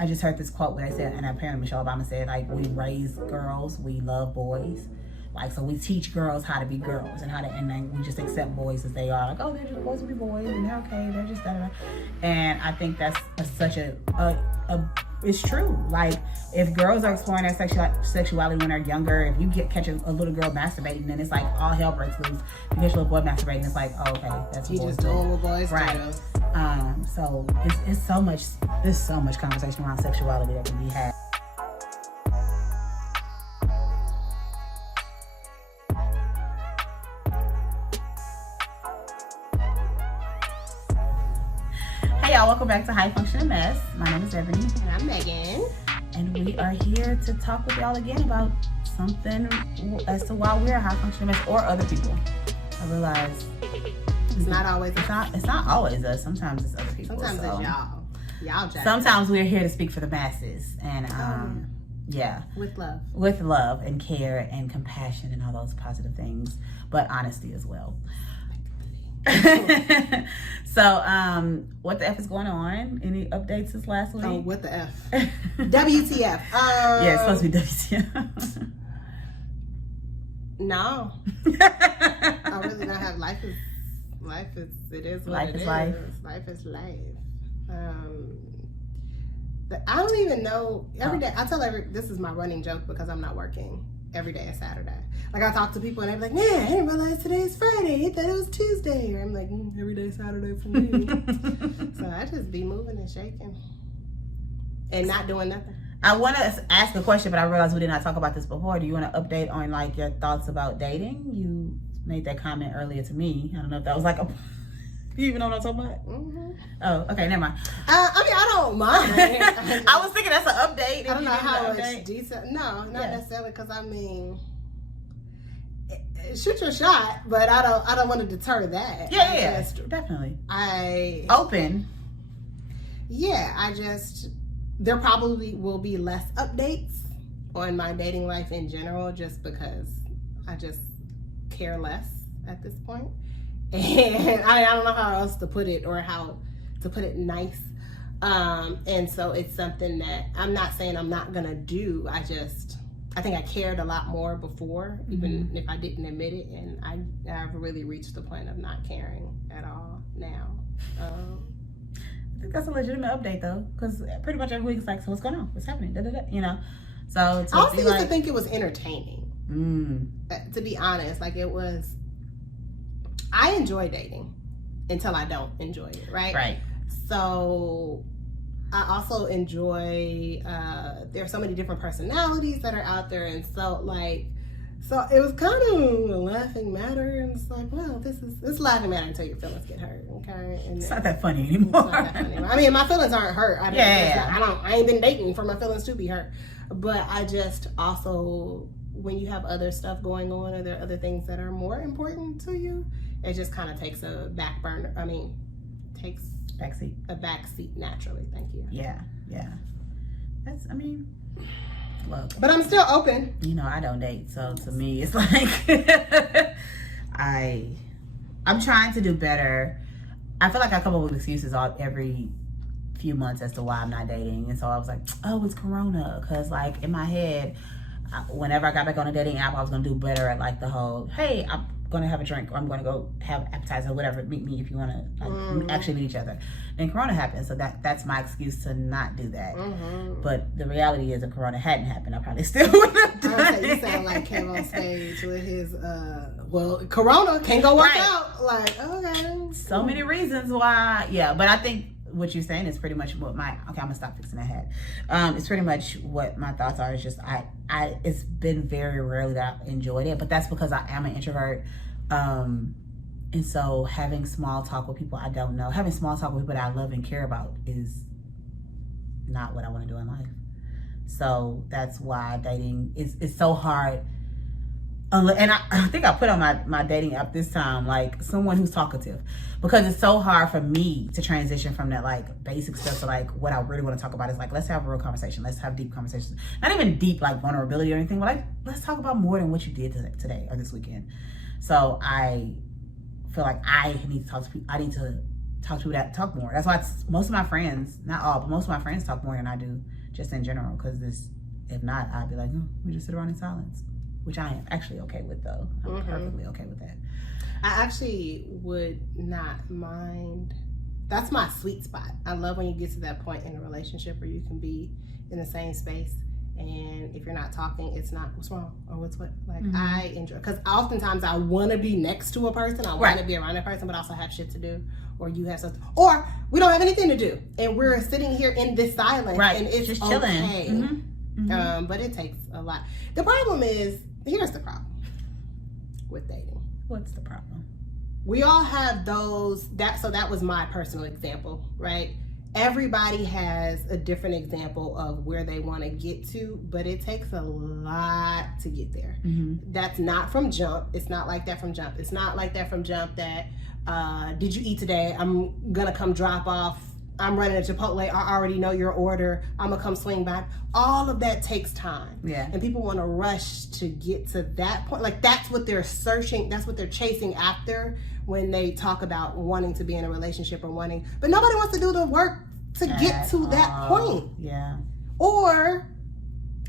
I just heard this quote where they said, and apparently Michelle Obama said, like, we raise girls, we love boys. Like, so we teach girls how to be girls and how to, and then we just accept boys as they are. Like, oh, they're just boys will be boys and they're okay. They're just da. And I think that's such a it's true. Like, if girls are exploring their sexuality when they're younger, if you catch a little girl masturbating, then it's like all hell breaks loose. You catch a little boy masturbating, it's like, oh, okay, that's you just doing what boys right. do. So it's so much. There's so much conversation around sexuality that can be had. Hey y'all, welcome back to High Functioning Mess. My name is Ebony. And I'm Megan. And we are here to talk with y'all again about something as to why we're a high functioning mess, or other people. I realize it's not always it's not always us. Sometimes it's other people. Sometimes it's y'all. Y'all sometimes we're here to speak for the masses. And yeah. With love. With love and care and compassion and all those positive things. But honesty as well. So, what the F is going on? Any updates this last week? Oh, what the F? WTF? Yeah, it's supposed to be WTF. No. I really don't have life is it is what life it is. Life is life. I don't even know. Every day I tell this is my running joke because I'm not working. Every day is Saturday. Like, I talk to people and they're like, man, I didn't realize today's Friday. I thought it was Tuesday. Or I'm like, every day's Saturday for me. So I just be moving and shaking and not doing nothing. I want to ask a question, but I realized we did not talk about this before. Do you want to update on, like, your thoughts about dating? You made that comment earlier to me. I don't know if that was like a... You even know what I'm talking about? Mm-hmm. Oh, okay, never mind. I mean, I don't mind. I was thinking that's an update. I don't know how much detail. No, not necessarily, because I mean, shoot your shot, but I don't want to deter that. Yeah, definitely. There probably will be less updates on my dating life in general, just because I just care less at this point. And I don't know how else to put it, or how to put it nice. And so it's something that I'm not saying I'm not gonna do. I think I cared a lot more before, even if I didn't admit it. And I've really reached the point of not caring at all now. I think that's a legitimate update, though, because pretty much every week it's like, so what's going on? What's happening? Da, da, da, you know. So I also used to think it was entertaining. To be honest, like, it was. I enjoy dating until I don't enjoy it, right? Right. So I also enjoy, there are so many different personalities that are out there, and so it was kind of a laughing matter, and it's like, well, it's laughing matter until your feelings get hurt, okay? And it's not that funny anymore. It's not that funny. I mean, my feelings aren't hurt. I ain't been dating for my feelings to be hurt, but I just also, when you have other stuff going on, or there are other things that are more important to you, it just kind of takes a back burner. I mean, takes a back seat naturally. Thank you. Yeah. Look. But I'm still open. You know, I don't date, so to me, it's like I'm trying to do better. I feel like I come up with excuses every few months as to why I'm not dating, and so I was like, oh, it's Corona, because like in my head, whenever I got back on a dating app, I was gonna do better at like the whole, hey, I'm gonna have a drink, or I'm gonna go have appetizer, whatever, meet me if you wanna actually meet each other. Then Corona happened, so that's my excuse to not do that. But the reality is, if Corona hadn't happened, I probably still would have done it. You sound like came on stage with his Corona can't go work out. Like, okay. So many reasons why, but I think what you're saying is pretty much what I'm gonna stop fixing that head. It's pretty much what my thoughts are. It's just it's been very rarely that I've enjoyed it, but that's because I am an introvert. And so having small talk with people I don't know, having small talk with people that I love and care about is not what I want to do in life. So that's why dating is so hard. And I think I put on my dating app this time, like, someone who's talkative, because it's so hard for me to transition from that like basic stuff to like what I really want to talk about is like, let's have a real conversation. Let's have deep conversations. Not even deep like vulnerability or anything, but like, let's talk about more than what you did today or this weekend. So I feel like I need to talk to people. I need to talk to people that talk more. That's why most of my friends, not all, but most of my friends talk more than I do, just in general. Because if not, I'd be like, we just sit around in silence, which I am actually okay with, though. I'm perfectly okay with that. I actually would not mind. That's my sweet spot. I love when you get to that point in a relationship where you can be in the same space, and if you're not talking, it's not what's wrong or what's what. Like, I enjoy, because oftentimes I want to be next to a person, I want to be around that person, but also have shit to do, or you have something, or we don't have anything to do, and we're sitting here in this silence, and it's just chilling. Okay. But it takes a lot. The problem is, here's the problem with dating. What's the problem? We all have those, so that was my personal example, right? Everybody has a different example of where they want to get to, but it takes a lot to get there. That's not from jump. It's not like that from jump. It's not like that from jump that, did you eat today? I'm going to come drop off. I'm running to Chipotle. I already know your order. I'm going to come swing by. All of that takes time. Yeah. And people want to rush to get to that point. Like, that's what they're searching. That's what they're chasing after when they talk about wanting to be in a relationship or wanting. But nobody wants to do the work to get to that point. Yeah. Or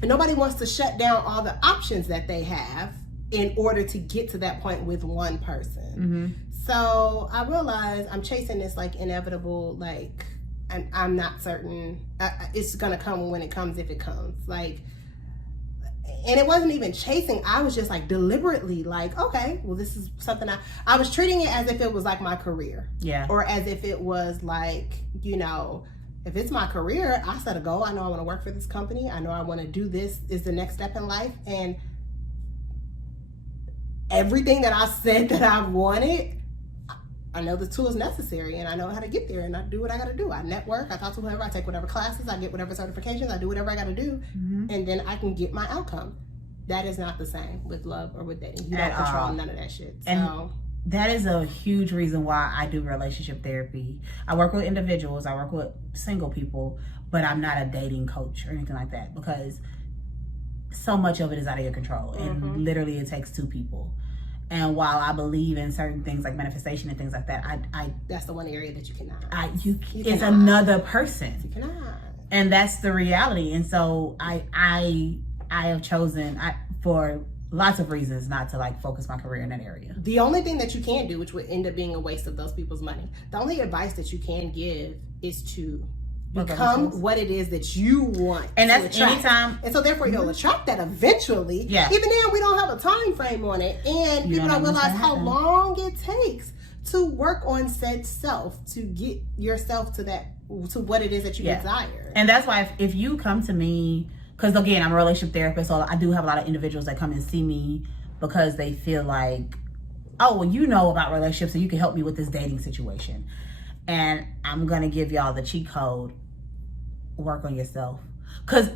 nobody wants to shut down all the options that they have in order to get to that point with one person. So I realize I'm chasing this like inevitable, like, and I'm not certain it's gonna come when it comes, if it comes, like. And it wasn't even chasing. I was just like deliberately like, okay, well, this is something I was treating it as if it was like my career. Yeah. Or as if it was like, you know, if it's my career, I set a goal. I know I want to work for this company. I know I want to do this is the next step in life. And everything that I said that I wanted, I know the tools necessary, and I know how to get there, and I do what I got to do. I network, I talk to whoever, I take whatever classes, I get whatever certifications, I do whatever I got to do, and then I can get my outcome. That is not the same with love or with dating. You don't control none of that shit. And that is a huge reason why I do relationship therapy. I work with individuals, I work with single people, but I'm not a dating coach or anything like that, because so much of it is out of your control, and literally it takes two people. And while I believe in certain things like manifestation and things like that, I that's the one area that you cannot. It's another person. You cannot. And that's the reality. And so I have chosen for lots of reasons not to like focus my career in that area. The only thing that you can do, which would end up being a waste of those people's money, the only advice that you can give is to become what it is that you want, and that's anytime. And so therefore you'll attract that eventually. Yeah. Even then, we don't have a time frame on it, and people don't realize how long it takes to work on said self, to get yourself to what it is that you desire. And that's why if you come to me, because again, I'm a relationship therapist, so I do have a lot of individuals that come and see me because they feel like, oh, well, you know about relationships, so you can help me with this dating situation. And I'm going to give y'all the cheat code. Work on yourself. Because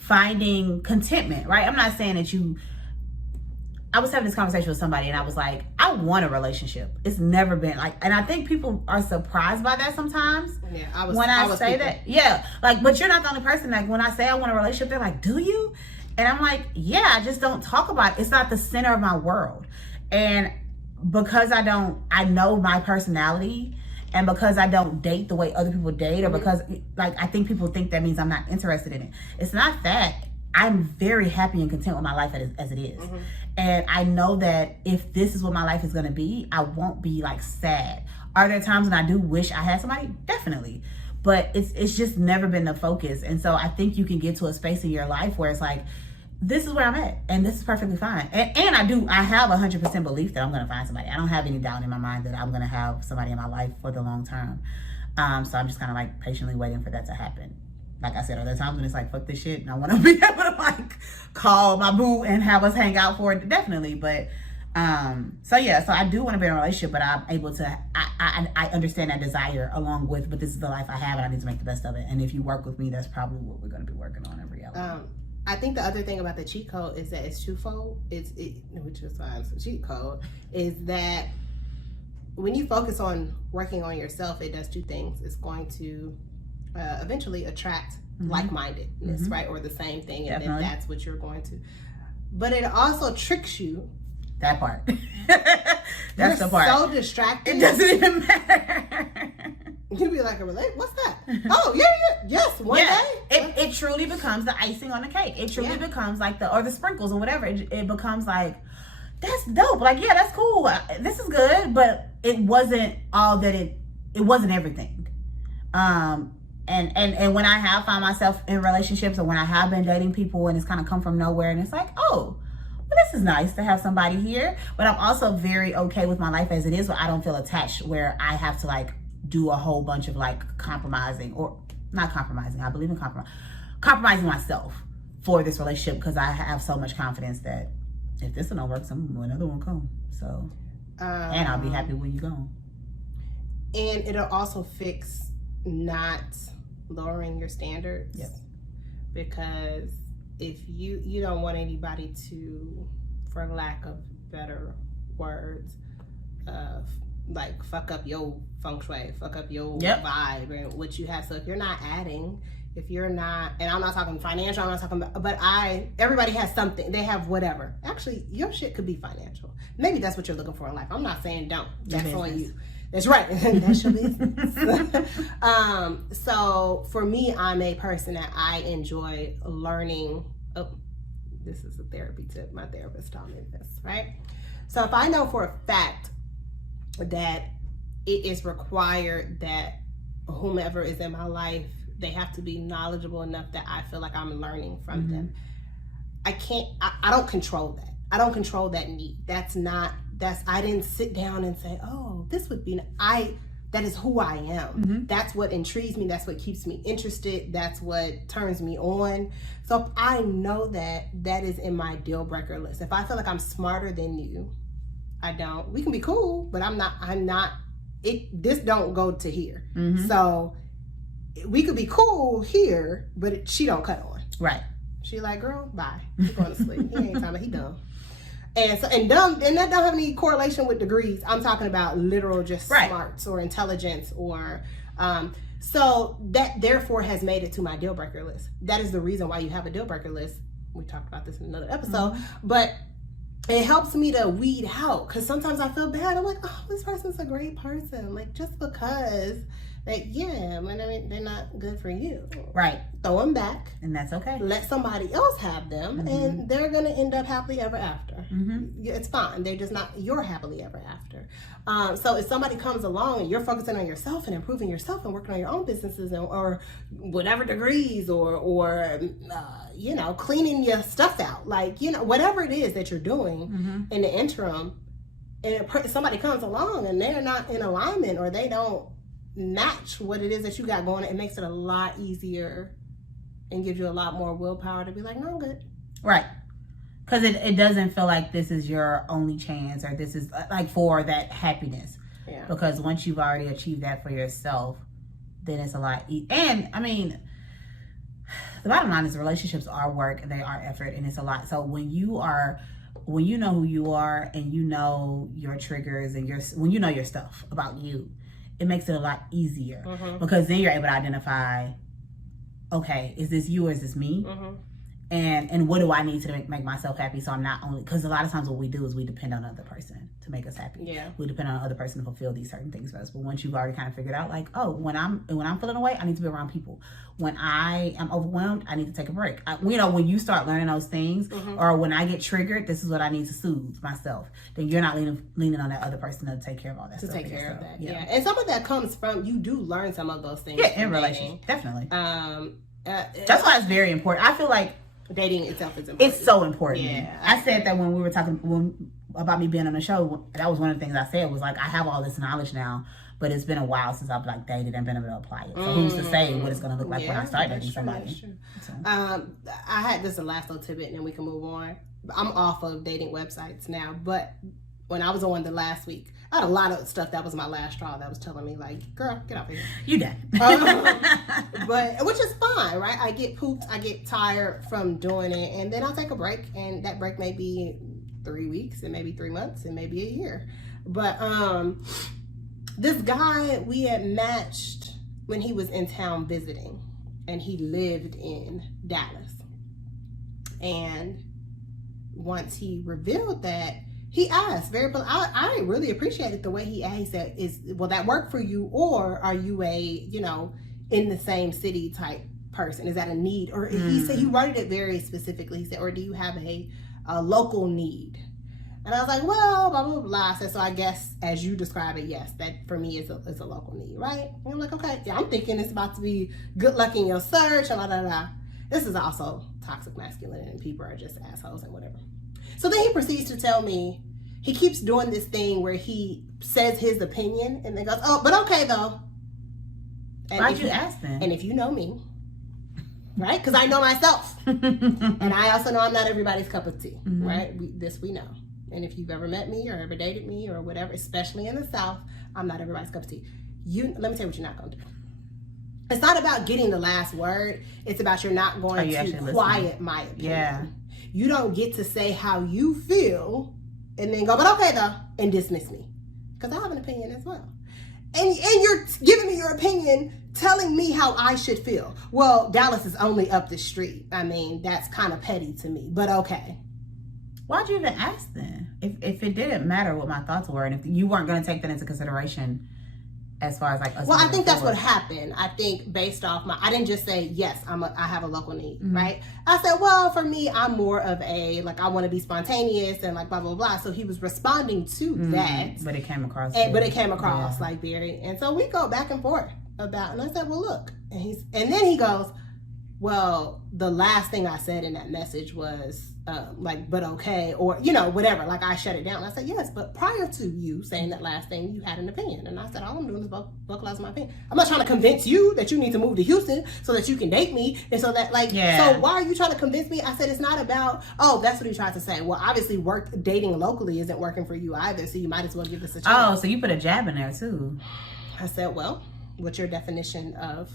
finding contentment, right? I'm not saying that I was having this conversation with somebody and I was like, I want a relationship. It's never been like, and I think people are surprised by that sometimes. Yeah, I say that. Yeah. Like, but you're not the only person. Like, when I say I want a relationship, they're like, do you? And I'm like, yeah, I just don't talk about it. It's not the center of my world. And because I know my personality, and because I don't date the way other people date, or because like I think people think that means I'm not interested in it. It's not that. I'm very happy and content with my life as it is. And I know that if this is what my life is going to be, I won't be like sad. Are there times when I do wish I had somebody? Definitely. But it's just never been the focus. And so I think you can get to a space in your life where it's like, this is where I'm at, and this is perfectly fine. And I have 100% belief that I'm going to find somebody. I don't have any doubt in my mind that I'm going to have somebody in my life for the long term. So I'm just kind of like patiently waiting for that to happen. Like I said, are there times when it's like, fuck this shit, and I want to be able to like call my boo and have us hang out for it? Definitely. But so I do want to be in a relationship, but I'm able to, I understand that desire along with, but this is the life I have and I need to make the best of it. And if you work with me, that's probably what we're going to be working on in reality. I think the other thing about the cheat code is that it's twofold. Which is why it's a cheat code, is that when you focus on working on yourself, it does two things. It's going to eventually attract like-mindedness, right? Or the same thing, and then that's what you're going to. But it also tricks you That part. That's the part. So distracted. It doesn't even matter. You'd be like, what's that? Oh, yeah. Yes, one day. It truly becomes the icing on the cake. It truly becomes like the sprinkles or whatever. It becomes like, that's dope. Like, yeah, that's cool. This is good. But it wasn't all that it wasn't everything. And when I have found myself in relationships, or when I have been dating people and it's kind of come from nowhere, and it's like, oh, well, this is nice to have somebody here. But I'm also very okay with my life as it is, where I don't feel attached, where I have to like do a whole bunch of like compromising, or not compromising. I believe in compromising myself for this relationship, because I have so much confidence that if this one don't work, another one will come. So, and I'll be happy when you go. And it'll also fix not lowering your standards. Yep. Because if you don't want anybody to, for lack of better words, like fuck up your feng shui, fuck up your vibe and what you have. So if you're not adding, if you're not, and I'm not talking financial, I'm not talking about, but everybody has something, they have whatever. Actually, your shit could be financial. Maybe that's what you're looking for in life. I'm not saying don't. That's on you. That's right. That's your business. So for me, I'm a person that I enjoy learning. Oh, this is a therapy tip. My therapist taught me this, right? So if I know for a fact that it is required that whomever is in my life, they have to be knowledgeable enough that I feel like I'm learning from them. I don't control that. I don't control that need. I didn't sit down and say, oh, this would be, that is who I am. That's what intrigues me. That's what keeps me interested. That's what turns me on. So if I know that is in my deal breaker list. If I feel like I'm smarter than you, we can be cool, but this don't go to here. So we could be cool here, but she don't cut on. Right. She like, girl, bye. He going to sleep. He ain't talking about, he dumb. And dumb, and that don't have any correlation with degrees. I'm talking about literal just smarts or intelligence or so that therefore has made it to my deal breaker list. That is the reason why you have a deal breaker list. We talked about this in another episode, but it helps me to weed out, because sometimes I feel bad. I'm like, oh, this person's a great person. Like, just because they're not good for you. Right. Throw them back. And that's okay. Let somebody else have them, and they're going to end up happily ever after. It's fine. They're just not your happily ever after. So if somebody comes along and you're focusing on yourself and improving yourself and working on your own businesses or whatever degrees or cleaning your stuff out, like, whatever it is that you're doing in the interim, and somebody comes along and they're not in alignment or they don't match what it is that you got going, it makes it a lot easier and gives you a lot more willpower to be like, no, I'm good. Right. Because it doesn't feel like this is your only chance, or this is like for that happiness. Yeah. Because once you've already achieved that for yourself, then it's a lot and I mean, the bottom line is relationships are work, they are effort, and it's a lot. So when you know who you are and you know your triggers and when you know your stuff about you, it makes it a lot easier because then you're able to identify, okay, is this you or is this me? And what do I need to make myself happy? So I'm not only, because a lot of times what we do is we depend on another person to make us happy. Yeah. We depend on another person to fulfill these certain things for us. But once you've already kind of figured out, like, oh, when I'm feeling away, I need to be around people. When I am overwhelmed, I need to take a break. When you start learning those things, or when I get triggered, this is what I need to soothe myself. Then you're not leaning on that other person to take care of all that stuff. To take care of that, yeah. And some of that comes from, you do learn some of those things. Yeah, in relationships, definitely. That's why it's very important. I feel like dating itself is important. It's so important. Yeah, I said that when we were talking about me being on the show. That was one of the things I said, was like, I have all this knowledge now, but it's been a while since I've like dated and been able to apply it. So who's to say what it's going to look like when I start dating somebody? That's true. So. I had this last little tidbit, and then we can move on. I'm off of dating websites now, but when I was on the last week, I had a lot of stuff that was my last straw that was telling me, like, girl, get off here. You done. But which is fine, right? I get pooped, I get tired from doing it, and then I'll take a break, and that break may be 3 weeks, and maybe 3 months, and maybe a year. But this guy, we had matched when he was in town visiting, and he lived in Dallas. And once he revealed that, He asked I really appreciated the way he asked. He said, will that work for you, or are you a, you know, in the same city type person? Is that a need? Or he said, he worded it very specifically. He said, or do you have a local need? And I was like, well, blah, blah, blah. I said, so I guess as you describe it, yes, that for me is a local need, right? And I'm like, okay, yeah, I'm thinking it's about to be good luck in your search and blah, blah, blah. This is also toxic masculinity and people are just assholes and whatever. So then he proceeds to tell me, he keeps doing this thing where he says his opinion and then goes, oh, but okay though. And why'd you ask then? And if you know me, right? Because I know myself. And I also know I'm not everybody's cup of tea, right? We know. And if you've ever met me or ever dated me or whatever, especially in the South, I'm not everybody's cup of tea. Let me tell you what you're not going to do. It's not about getting the last word. It's about you're not going to quiet my opinion. Yeah. You don't get to say how you feel and then go, but okay though, and dismiss me. Because I have an opinion as well. And you're giving me your opinion, telling me how I should feel. Well, Dallas is only up the street. I mean, that's kind of petty to me, but okay. Why'd you even ask then? If it didn't matter what my thoughts were, and if you weren't going to take that into consideration as far as like us. Well, I think that's what happened. I think based off I didn't just say, yes, I have a local need, right? I said, well, for me, I'm more of a, like, I want to be spontaneous and like blah, blah, blah. So he was responding to that. But it came across. But it came across like very, and so we go back and forth about, and I said, well, look, and then he goes, well, the last thing I said in that message was like, but okay, or, you know, whatever. Like, I shut it down. I said, yes, but prior to you saying that last thing, you had an opinion. And I said, all I'm doing is vocalize my opinion. I'm not trying to convince you that you need to move to Houston so that you can date me. And so that, like, so why are you trying to convince me? I said, it's not about, oh, that's what he tried to say. Well, obviously dating locally isn't working for you either. So you might as well give this a chance. Oh, so you put a jab in there too. I said, well, what's your definition of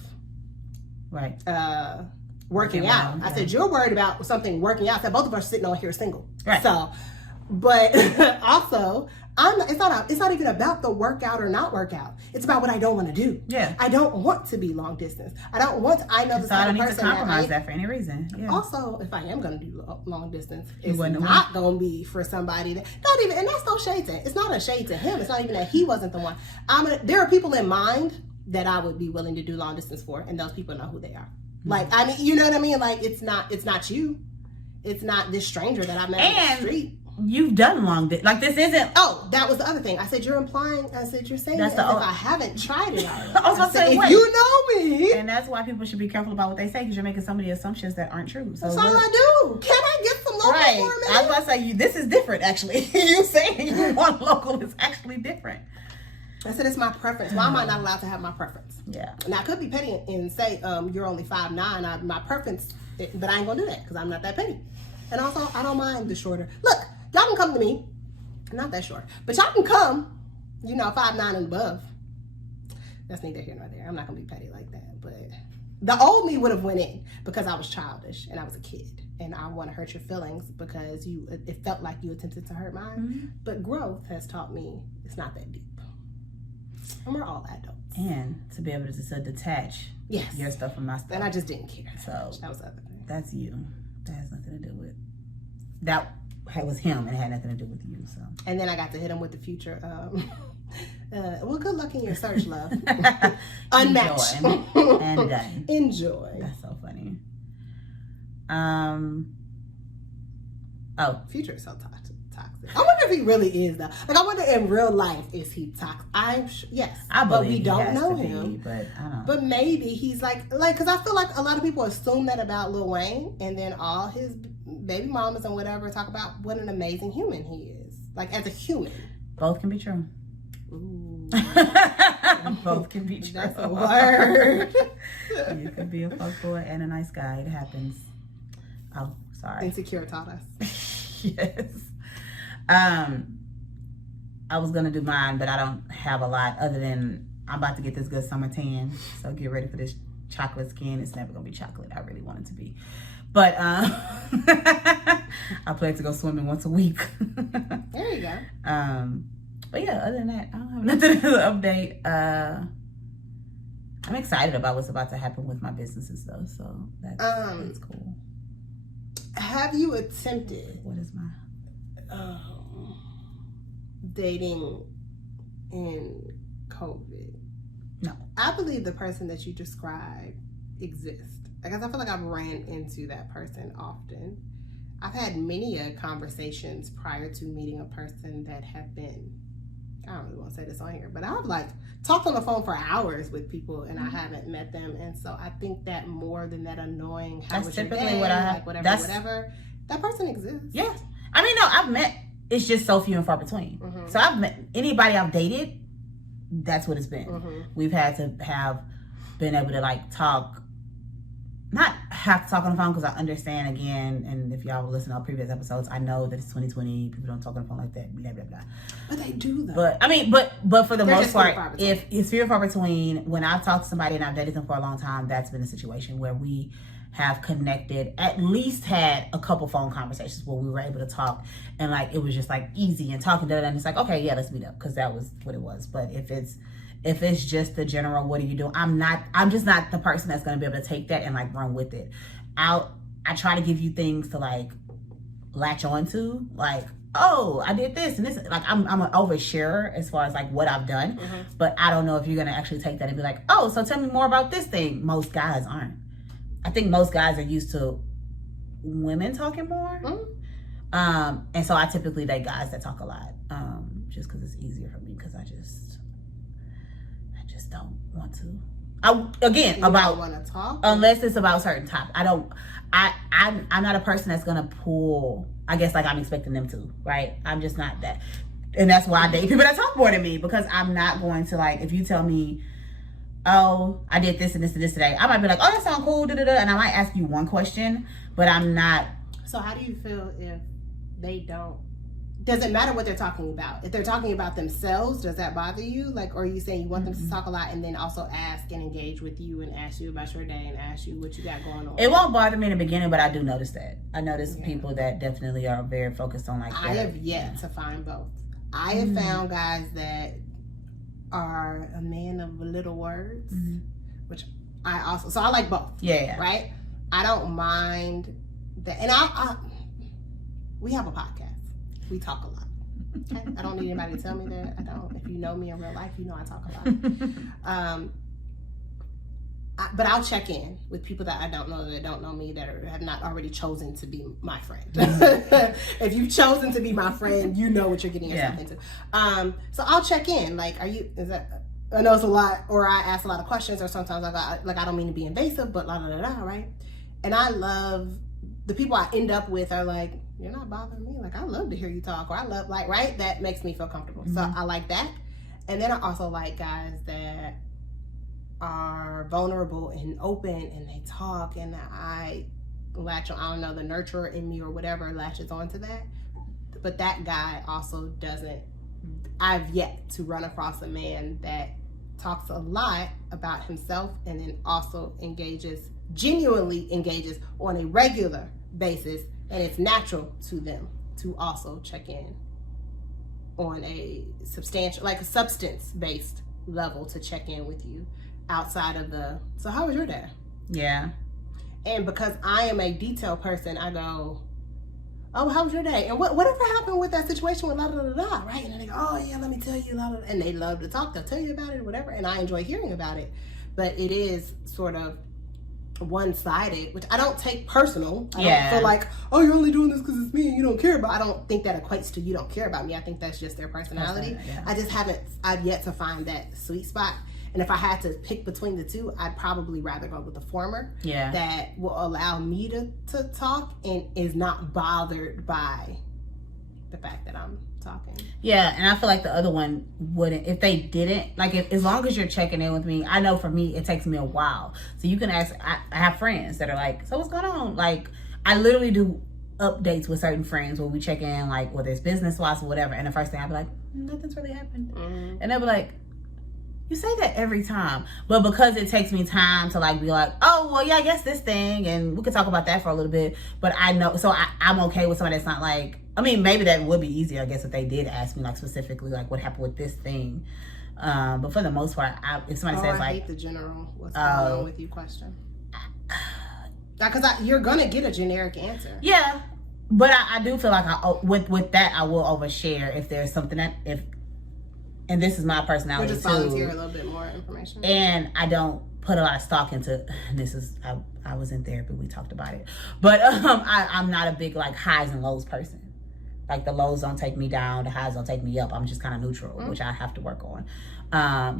working out? I said, you're worried about something working out. I said, both of us are sitting on here single. Right. So, but also, it's not even about the workout or not workout. It's about what I don't want to do. Yeah. I don't want to be long distance. I don't want to, I know the type of person. So I don't need to compromise that for any reason. Yeah. Also, if I am going to do long distance, it's not going to be for somebody that, not even, and that's no shade to him. It's not a shade to him. It's not even that he wasn't the one. There are people in mind that I would be willing to do long distance for, and those people know who they are. Like, I mean, you know what I mean? Like, it's not you. It's not this stranger that I met on the street. You've done long distance. Like, this isn't. Oh, that was the other thing. I said, you're saying that's if I haven't tried it already. I was going to say, if you know me. And that's why people should be careful about what they say, because you're making so many assumptions that aren't true. So that's all I do. Can I get some local for a minute? I was about to say, this is different, actually. You saying you want local is actually different. I said, it's my preference. Why am I not allowed to have my preference? Yeah. Now, I could be petty and say, you're only 5'9". My preference, but I ain't going to do that because I'm not that petty. And also, I don't mind the shorter. Look, y'all can come to me. I'm not that short. But y'all can come, 5'9" and above. That's neither here nor there. I'm not going to be petty like that. But the old me would have went in because I was childish and I was a kid. And I want to hurt your feelings because it felt like you attempted to hurt mine. Mm-hmm. But growth has taught me it's not that deep. And we're all adults. And to be able to just detach your stuff from my stuff. And I just didn't care. So that was the other thing. That's you. That has nothing to do with that. Was him and it had nothing to do with you. So. And then I got to hit him with the future. Well, good luck in your search, love. Unmatched. And done. Enjoy. That's so funny. Future is so toxic. I wonder if he really is though. Like, I wonder in real life, is he toxic? Yes. But we don't know him. But I don't know. But maybe he's like, because I feel like a lot of people assume that about Lil Wayne, and then all his baby mamas and whatever talk about what an amazing human he is. Like, as a human. Both can be true. Ooh. Both can be true. That's a word. You could be a fuckboy and a nice guy. It happens. Oh, sorry. Insecure taught us. Yes. I was gonna do mine, but I don't have a lot other than I'm about to get this good summer tan. So get ready for this chocolate skin. It's never gonna be chocolate. I really want it to be. But I plan to go swimming once a week. There you go. But yeah, other than that, I don't have nothing to update. I'm excited about what's about to happen with my businesses though. So that's cool. Have you attempted? What is my dating in COVID. No. I believe the person that you described exists. Because I feel like I've ran into that person often. I've had many conversations prior to meeting a person that have been, I don't really want to say this on here, but I've like talked on the phone for hours with people and I haven't met them. And so I think that more than that annoying, how was your day, like whatever, that person exists. Yes. I mean, no, I've met, it's just so few and far between. Mm-hmm. So I've met, anybody I've dated, that's what it's been. Mm-hmm. We've had to have been able to like talk, not have to talk on the phone because I understand again, and if y'all listen to our previous episodes, I know that it's 2020, people don't talk on the phone like that, blah, blah, blah. But they do though. But I mean, but for the most part, if it's few and far between, when I've talked to somebody and I've dated them for a long time, that's been a situation where we have connected, at least had a couple phone conversations where we were able to talk and like it was just like easy and talking, and it's like, okay, yeah, let's meet up, because that was what it was. But if it's just the general, what are you doing? I'm just not the person that's going to be able to take that and like run with it. I try to give you things to like latch on to, like, oh, I did this and this. Like I'm an oversharer as far as like what I've done, but I don't know if you're going to actually take that and be like, oh, so tell me more about this thing. Most guys aren't. I think most guys are used to women talking more. And so I typically date guys that talk a lot, just because it's easier for me, because I just don't want to. Want to talk unless it's about certain topics. I'm not a person that's gonna pull, I guess, like I'm expecting them to, right? I'm just not that. And that's why I date people that talk more than me, because I'm not going to, like, if you tell me, oh, I did this and this and this today, I might be like, oh, that sounds cool, and I might ask you one question, but I'm not. So how do you feel if they don't? Does it matter what they're talking about? If they're talking about themselves, does that bother you? Like, or are you saying you want them to talk a lot and then also ask and engage with you and ask you about your day and ask you what you got going on? It won't bother me in the beginning, but I do notice that. I notice people that definitely are very focused on like that. I have yet to find both. I have found guys that are a man of little words, which I also, so I like both. Yeah. Right? I don't mind that. And we have a podcast. We talk a lot. Okay? I don't need anybody to tell me that. I don't. If you know me in real life, you know I talk a lot. But I'll check in with people that I don't know, that don't know me, that have not already chosen to be my friend. If you've chosen to be my friend, you know what you're getting yourself into. So I'll check in. Like, I know it's a lot, or I ask a lot of questions, or sometimes I don't mean to be invasive, but right? And I love the people I end up with are like, you're not bothering me. Like, I love to hear you talk, or I love, like, right? That makes me feel comfortable. So I like that. And then I also like guys that are vulnerable and open and they talk, and I latch on, I don't know, the nurturer in me or whatever latches onto that. But that guy also doesn't, I've yet to run across a man that talks a lot about himself and then also genuinely engages on a regular basis, and it's natural to them to also check in on a substantial, like a substance-based level, to check in with you outside of so how was your day? Yeah. And because I am a detail person, I go, oh, how was your day? And whatever happened with that situation with right? And then they go, oh yeah, let me tell you, and they love to talk, they'll tell you about it or whatever, and I enjoy hearing about it. But it is sort of one-sided, which I don't take personal. I don't feel like, oh, you're only doing this because it's me and you don't care about. I don't think that equates to you don't care about me. I think that's just their personality. I've yet to find that sweet spot. And if I had to pick between the two, I'd probably rather go with the former. Yeah. That will allow me to talk and is not bothered by the fact that I'm talking. Yeah, and I feel like the other one wouldn't, if they didn't, like, as long as you're checking in with me. I know for me, it takes me a while. So you can ask, I have friends that are like, so what's going on? Like, I literally do updates with certain friends where we check in, like, whether it's business-wise or whatever. And the first thing I'd be like, nothing's really happened. And they'll be like, you say that every time. But because it takes me time to like be like, oh, well, yeah, I guess this thing, and we could talk about that for a little bit. But I know, so I'm okay with somebody that's not like, I mean, maybe that would be easier, I guess, if they did ask me like specifically like what happened with this thing. But for the most part, if somebody says like, I hate the general what's going on with you question. Because you're gonna get a generic answer. Yeah. But I do feel like with that I will overshare if there's something that and this is my personality just volunteer a little bit more information. And I don't put a lot of stock into this. I was in therapy, we talked about it, but I'm not a big like highs and lows person. Like the lows don't take me down, the highs don't take me up. I'm just kind of neutral, which I have to work on.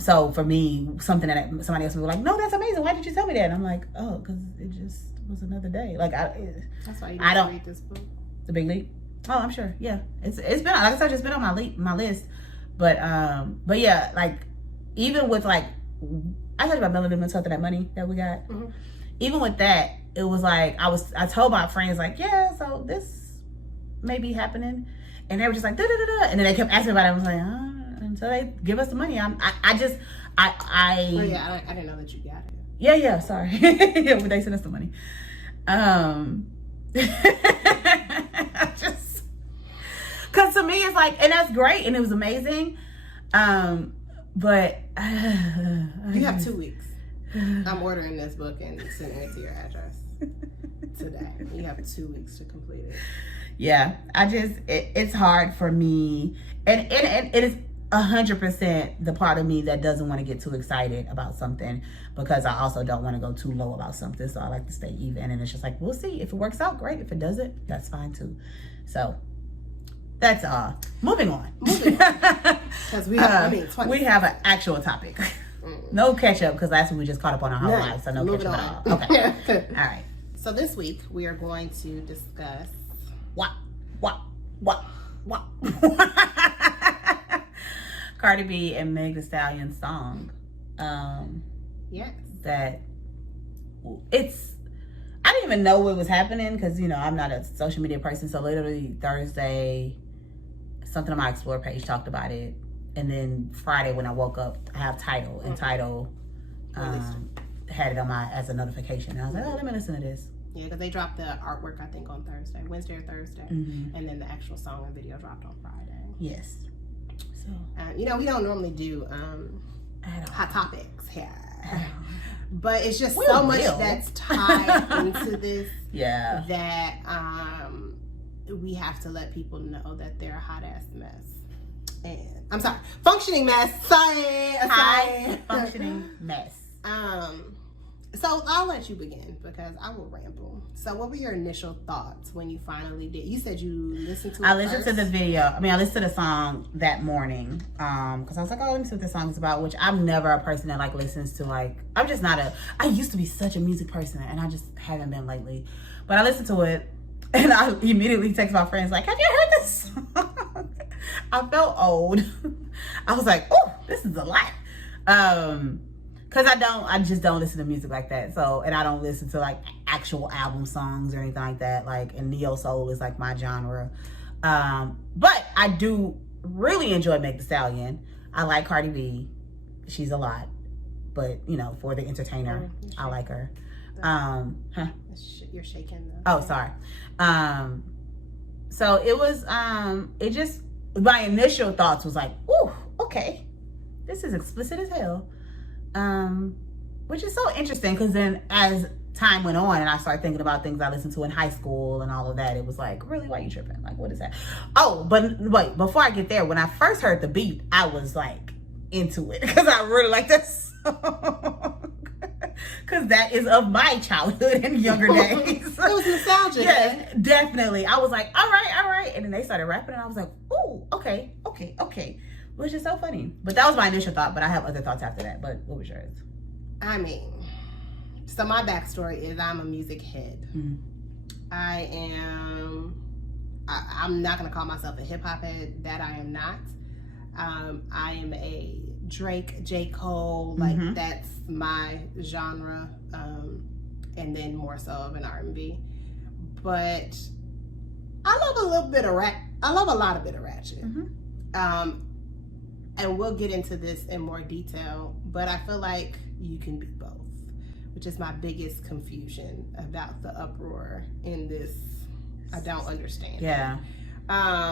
So for me, something that somebody else would be like, no, that's amazing, why did you tell me that? And I'm like, oh, because it just was another day. Like that's why you don't read this book. The Big Leap. Oh, I'm sure. Yeah, it's been, like I said, it's been on my list. But yeah, like even with like I talked about Melanin Mental Health, that money that we got. Even with that, it was like I told my friends like, yeah, so this may be happening, and they were just like da da da da, and then they kept asking about it. I was like, until they give us the money, I Oh yeah, I didn't know that you got it. Yeah, sorry. Yeah, but they sent us the money. Just because to me it's like, and that's great and it was amazing, but you have 2 weeks. I'm ordering this book and sending it to your address today. You have 2 weeks to complete it. Yeah, it's hard for me, and it is 100% the part of me that doesn't want to get too excited about something, because I also don't want to go too low about something. So I like to stay even, and it's just like, we'll see. If it works out, great. If it doesn't, that's fine too. So that's moving on. Because we have an actual topic. No catch up, because last week we just caught up on our whole life, so no catch up at all. Okay. All right. So this week we are going to discuss what Cardi B and Meg Thee Stallion's song. Yes. That it's, I didn't even know what was happening, because I'm not a social media person. So literally Thursday, something on my Explore page talked about it, and then Friday when I woke up, I have Tidal, and Tidal had it on as a notification. And I was like, oh, let me listen to this. Yeah, because they dropped the artwork, I think, on Wednesday or Thursday, and then the actual song and video dropped on Friday. Yes. So we don't normally do hot topics here, but it's just so much that's tied into this. Yeah. That we have to let people know that they're a hot ass mess. And I'm sorry, functioning mess. Sorry. High functioning mess. So I'll let you begin, because I will ramble. So what were your initial thoughts when you finally did? You said you listened to it. I listened to the video. I listened to the song that morning. Because I was like, oh, let me see what this song is about. Which I'm never a person that like listens to I'm just not I used to be such a music person, and I just haven't been lately. But I listened to it, and I immediately text my friends like, have you heard this song? I felt old. I was like, oh, this is a lot. Because I just don't listen to music like that. So, and I don't listen to like actual album songs or anything like that. And neo soul is like my genre. But I do really enjoy Meg Thee Stallion. I like Cardi B. She's a lot. But, for the entertainer, I like her. You're shaking though. Oh, sorry. So it was, my initial thoughts was like, ooh, okay. This is explicit as hell. Which is so interesting, because then as time went on and I started thinking about things I listened to in high school and all of that, it was like, really, why are you tripping? Like, what is that? Oh, but wait, before I get there, when I first heard the beat, I was like into it, because I really like that song. Because that is of my childhood and younger days. It was nostalgic. Yes, definitely. I was like, all right. And then they started rapping, and I was like, ooh, okay. Which is so funny. But that was my initial thought, but I have other thoughts after that. But what was yours? So my backstory is I'm a music head. I'm not going to call myself a hip-hop head. That I am not. I am a Drake, J. Cole, that's my genre, and then more so of an R&B. But I love a little bit of rap. I love a lot of bit of ratchet. And we'll get into this in more detail, but I feel like you can be both, which is my biggest confusion about the uproar in this. I don't understand. Yeah.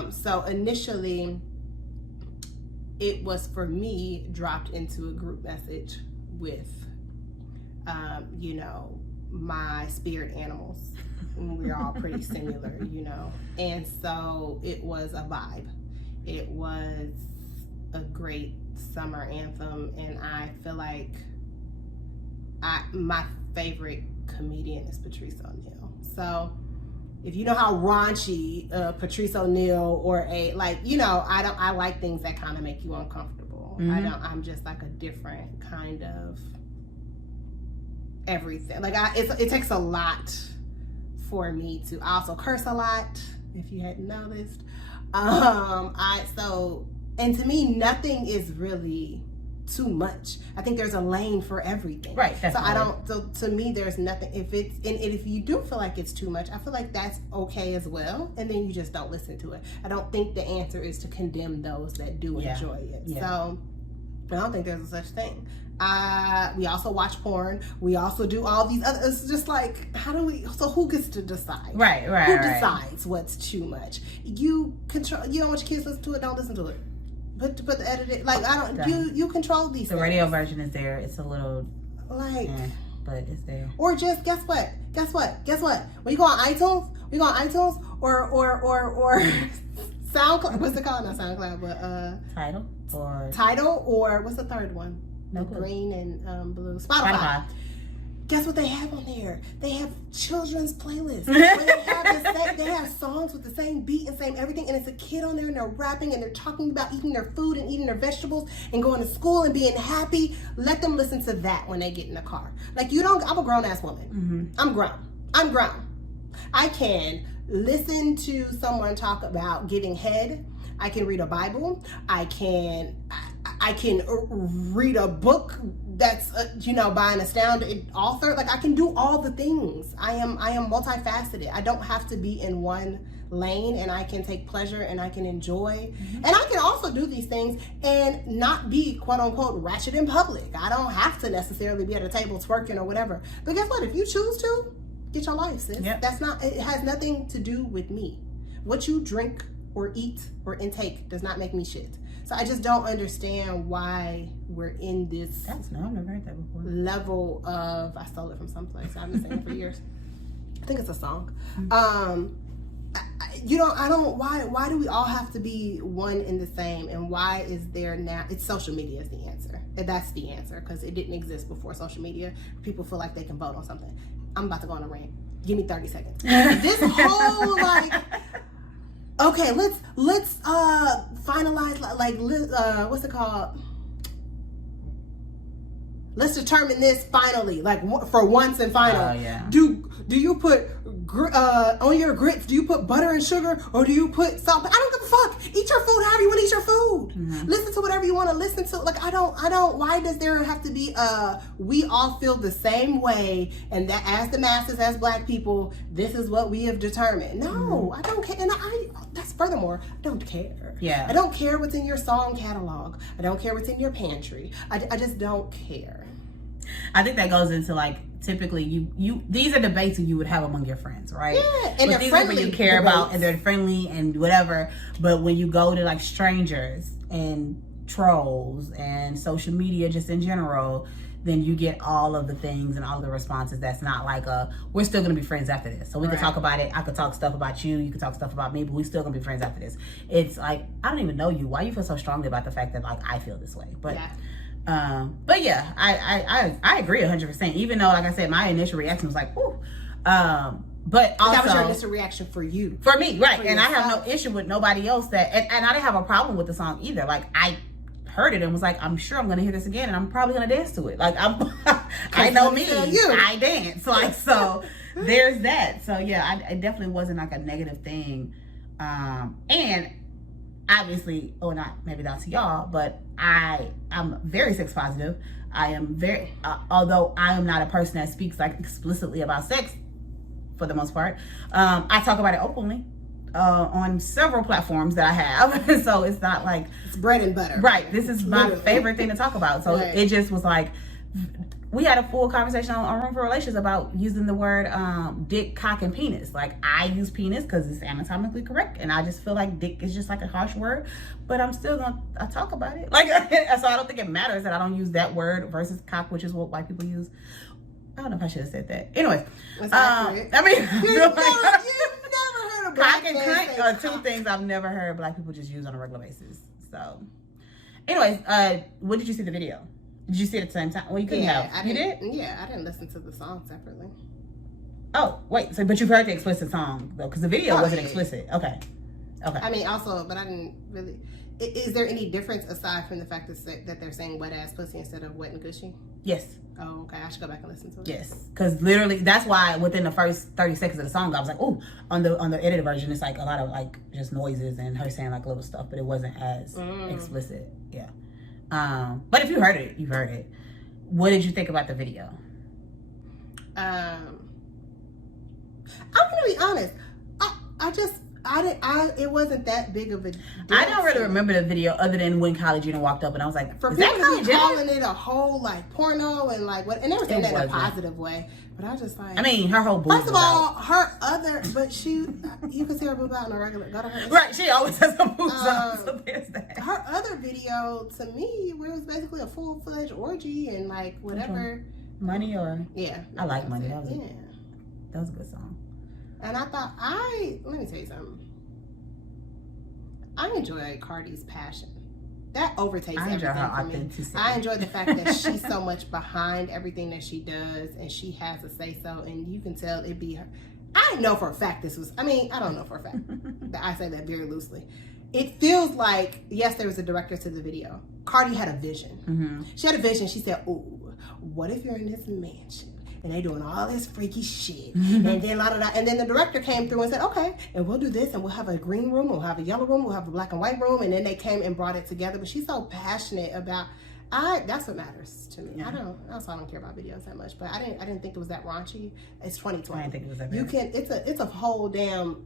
So initially, it was for me dropped into a group message with, my spirit animals. we're all pretty similar, you know. And so it was a vibe. It was a great summer anthem, and I feel like my favorite comedian is Patrice O'Neal. So if you know how raunchy Patrice O'Neal or I like things that kind of make you uncomfortable. I'm just like a different kind of everything. Like it takes a lot for me to. I also curse a lot, if you hadn't noticed. And to me, nothing is really too much. I think there's a lane for everything. Right. So to me, there's nothing. If you do feel like it's too much, I feel like that's okay as well. And then you just don't listen to it. I don't think the answer is to condemn those that do enjoy it. Yeah. So I don't think there's a such thing. We also watch porn. We also do all these other. It's just like, so who gets to decide? Right. Who decides what's too much? You control. You don't want your kids to listen to it. Don't listen to it. Put the edit. Like I don't. You control these. The things. Radio version is there. It's a little like, but it's there. Or just guess what? When you go on iTunes, or SoundCloud. What's it called? Not SoundCloud, but Tidal or what's the third one? No the clue. Green and blue. Spotify. Guess what they have on there? They have children's playlists. Where they have songs with the same beat and same everything, and it's a kid on there and they're rapping and they're talking about eating their food and eating their vegetables and going to school and being happy. Let them listen to that when they get in the car. Like I'm a grown ass woman. I'm grown. I can listen to someone talk about getting head. I can read a Bible. I can read a book that's by an astounded author. Like I can do all the things. I am multifaceted. I don't have to be in one lane, and I can take pleasure and I can enjoy. And I can also do these things and not be quote unquote ratchet in public. I don't have to necessarily be at a table twerking or whatever. But guess what? If you choose to, get your life, sis. Yep. It has nothing to do with me. What you drink or eat or intake does not make me shit. So I just don't understand why we're in this I've never heard that before. level of, I stole it from someplace. I've been saying it for years. I think it's a song. Why do we all have to be one and the same? And why is there now, it's social media is the answer. That's the answer, because it didn't exist before social media. People feel like they can vote on something. I'm about to go on a rant. Give me 30 seconds. This whole okay, let's finalize what's it called? Let's determine this finally, for once and final. Oh, yeah. Do you put on your grits? Do you put butter and sugar, or do you put salt? I don't give a fuck. Eat your food however you want to eat your food. Listen to whatever you want to listen to. I don't. Why does there have to be we all feel the same way, and that as the masses, as Black people, this is what we have determined? No, I don't care. And that's furthermore, I don't care. Yeah. I don't care what's in your song catalog. I don't care what's in your pantry. I just don't care. I think that goes into typically you these are debates that you would have among your friends, right? Yeah, and these are people you care about and they're friendly and whatever. But when you go to strangers and trolls and social media just in general, then you get all of the things and all of the responses that's not we're still gonna be friends after this. So we can talk about it. I could talk stuff about you, you could talk stuff about me, but we still gonna be friends after this. It's I don't even know you. Why you feel so strongly about the fact that I feel this way? But yeah. But yeah, I agree 100%. Even though, like I said, my initial reaction was whoo. But also, that was your initial reaction for you. For me, right. And I have no issue with nobody else and I didn't have a problem with the song either. I heard it and was I'm sure I'm going to hear this again and I'm probably going to dance to it. I know me. I dance. So there's that. So yeah, I definitely wasn't a negative thing. And obviously, maybe not to y'all, but I'm very sex positive. I am very, although I am not a person that speaks explicitly about sex for the most part. I talk about it openly on several platforms that I have. So it's not it's bread and butter. Right. This is my favorite thing to talk about. So it just was we had a full conversation on Room for Relations about using the word dick, cock, and penis. I use penis because it's anatomically correct, and I just feel like dick is just a harsh word, but I'm still gonna talk about it. So I don't think it matters that I don't use that word versus cock, which is what white people use. I don't know if I should have said that. Anyways, That's accurate. I mean, You've never heard of black cock and men cunt say are cock. two things I've never heard black people just use on a regular basis. So, anyways, when did you see the video? Did you see it at the same time? Well, you couldn't have. You did? Yeah, I didn't listen to the song separately. Oh, wait. So, but you've heard the explicit song though, because the video wasn't yeah. explicit. Okay. I mean, also, but I didn't really. Is there any difference aside from the fact that they're saying wet ass pussy instead of wet and gushy? Yes. Oh, okay. I should go back and listen to it. Yes, because literally that's why within the first 30 seconds of the song I was like, oh, on the edited version it's like a lot of like just noises and her saying like little stuff, but it wasn't as explicit. Yeah. But if you heard it, you've heard it. What did you think about the video? I'm gonna be honest. It wasn't that big of a deal. I don't really remember the video other than when Kylie Jenner walked up and I was like, for is people that to Kylie be Jenner? calling it a whole like porno and like what, and they were saying It that in a wasn't. positive way, but I was just like, I mean, her whole boob first of was all, out. her other, but you can see her boob out on a regular. Go to her Instagram. Right, she always has her boobs out, so there's that. Her other video to me, where it was basically a full-fledged orgy and like whatever. Money or Yeah, I like Money. That That was a good song. And I thought let me tell you something. I enjoy Cardi's passion. That overtakes I enjoy everything her for me. authenticity. I enjoy the fact that she's so much behind everything that she does, and she has a say so, and you can tell it be her. I know for a fact this was. I mean, I don't know for a fact. I say that very loosely. It feels like yes, there was a director to the video. Cardi had a vision. Mm-hmm. She had a vision. She said, "Ooh, what if you're in this mansion?" And they doing all this freaky shit, and then and then the director came through and said, "Okay, and we'll do this, and we'll have a green room, we'll have a yellow room, we'll have a black and white room." And then they came and brought it together. But she's so passionate about. That's what matters to me. Yeah. I don't care about videos that much, but I didn't think it was that raunchy. It's 2020. I didn't think it was that You bad. can. It's a whole damn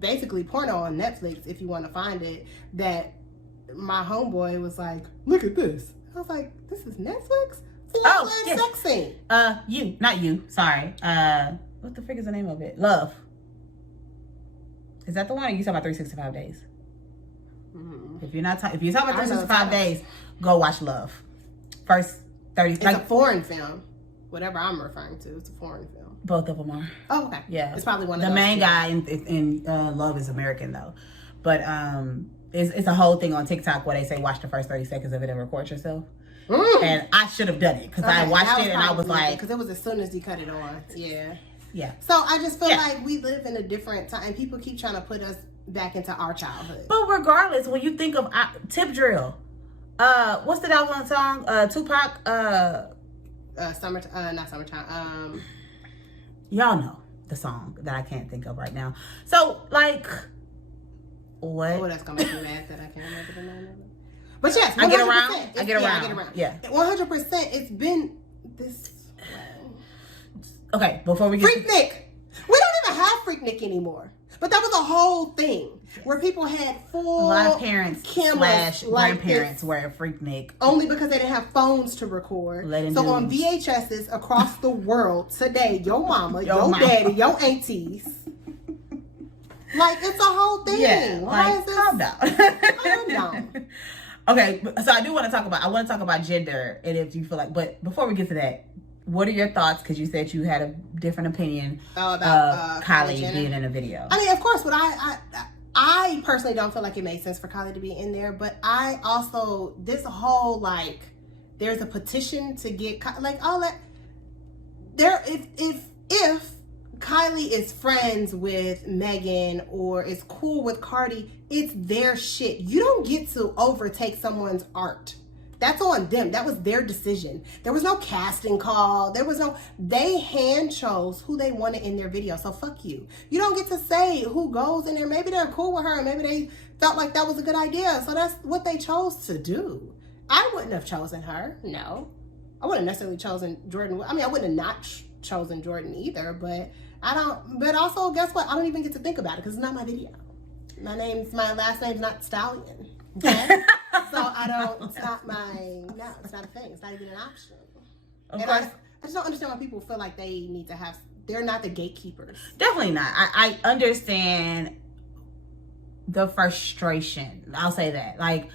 basically porno on Netflix if you want to find it. That my homeboy was like, "Look at this." I was like, "This is Netflix." Oh, yes. Sex scene. Not you. Sorry. What the frick is the name of it? Love. Is that the one? Or you talking about 365 Days? Mm-hmm. If you're talking about I know 365 Days, go watch Love. First 30. It's a foreign film. Whatever I'm referring to, it's a foreign film. Both of them are. Oh, okay. Yeah. It's probably one of the those main two. guy in Love is American though, but it's a whole thing on TikTok where they say watch the first 30 seconds of it and record yourself. And I should have done it because I watched it and I was like, because it was as soon as you cut it on. Yeah. yeah. So I just feel like we live in a different time. People keep trying to put us back into our childhood. But regardless, when you think of Tip Drill, what's the that one song? Tupac. Not summertime. Y'all know the song that I can't think of right now. So like, what? Oh, that's gonna make me mad that I can't remember the name of it. But yes, 100%. I get around. Yeah. 100%. It's been this way. Okay, before we get Freaknik. We don't even have Freaknik anymore. But that was a whole thing where people had full a lot of parents cameras / grandparents were Freaknik. only because they didn't have phones to record. So on VHSs across the world today, your mama, your daddy, your aunties. Like, it's a whole thing. Yeah, Why is this? Calm down. Calm down. Okay, so I want to talk about gender, and if you feel like, but before we get to that, what are your thoughts? Because you said you had a different opinion About Kylie Jenner. being in a video. I mean, of course, I personally don't feel like it made sense for Kylie to be in there, but I also, this whole, like, there's a petition to get, like, all that, if Kylie is friends with Megan or is cool with Cardi, it's their shit. You don't get to overtake someone's art. That's on them. That was their decision. There was no casting call. They hand chose who they wanted in their video. So fuck you. You don't get to say who goes in there. Maybe they're cool with her and maybe they felt like that was a good idea. So that's what they chose to do. I wouldn't have chosen her. No. I wouldn't have necessarily chosen Jordan. I mean, I wouldn't have not chosen Jordan either, but but also guess what? I don't even get to think about it because it's not my video. My last name's not Stallion. Okay? So it's not a thing. It's not even an option. Of And course. I just don't understand why people feel like they need to have, they're not the gatekeepers. Definitely not. I understand the frustration. I'll say that. Like,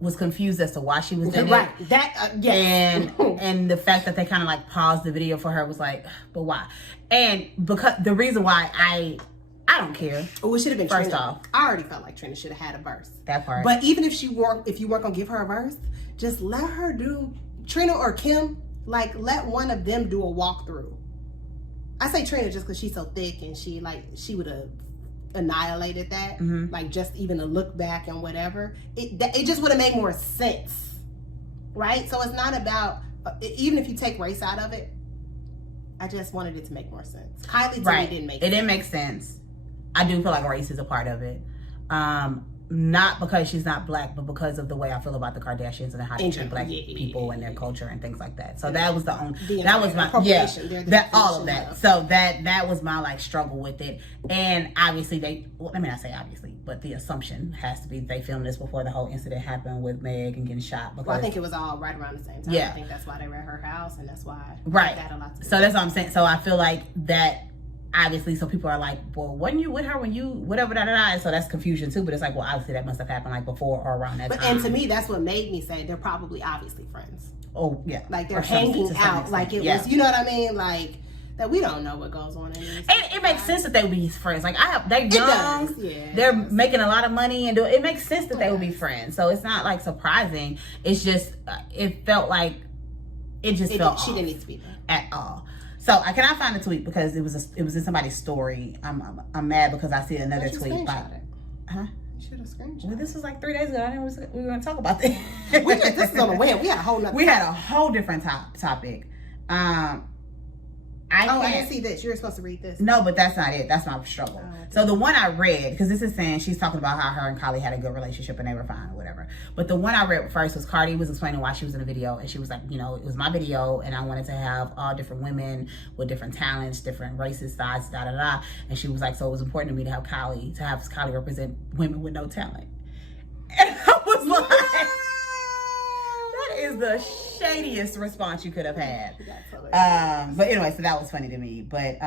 was confused as to why she was in right. it. That yes. And the fact that they kind of like paused the video for her was like, but why? And because the reason why I don't care. Oh, it should have been first Trina. off. I already felt like Trina should have had a verse. That part. But even if you weren't gonna give her a verse, just let her do Trina or Kim. Like let one of them do a walkthrough. I say Trina just because she's so thick and she would have annihilated that. Mm-hmm. Like just even a look back and whatever. It just would have made more sense, right? So it's not about even if you take race out of it. I just wanted it to make more sense. Kylie to me didn't make sense. It didn't make sense. I do feel like race is a part of it. Not because she's not black, but because of the way I feel about the Kardashians and how they treat black people and their culture and things like that. So that was the only, that was my, that all of that. So that was my like struggle with it. And obviously I mean, I say obviously, but the assumption has to be they filmed this before the whole incident happened with Meg and getting shot. Because, well, I think it was all right around the same time. Yeah. I think that's why they were at her house and that's why right. that a lot to do. So that's what I'm saying. So I feel like that. Obviously, so people are like, well, wasn't you with her when you whatever, and so that's confusion too. But it's like, well, obviously that must have happened like before or around that time. And to me, that's what made me say they're probably obviously friends. Oh yeah, like they're hanging out, like it was, you know what I mean, like that. We don't know what goes on in these. It makes sense that they would be friends. Like they're young, they're making a lot of money, and it makes sense that they would be friends. So it's not like surprising. It's just it felt like it just felt she didn't need to be there at all. So I cannot find the tweet because it was in somebody's story. I'm mad because I see another tweet. Huh? You should have screenshot. Well, this was like 3 days ago. I didn't know we were going to talk about this. This is on the web. We had a whole nother. We had a whole different topic. I didn't see this. You were supposed to read this. No, but that's not it. That's my struggle. So the one I read, because this is saying she's talking about how her and Kylie had a good relationship and they were fine or whatever. But the one I read first was Cardi was explaining why she was in the video. And she was like, you know, it was my video and I wanted to have all different women with different talents, different races, sides, da da da. And she was like, so it was important to me to have Kylie represent women with no talent. And I was like... is the shadiest response you could have had. But anyway, so that was funny to me. But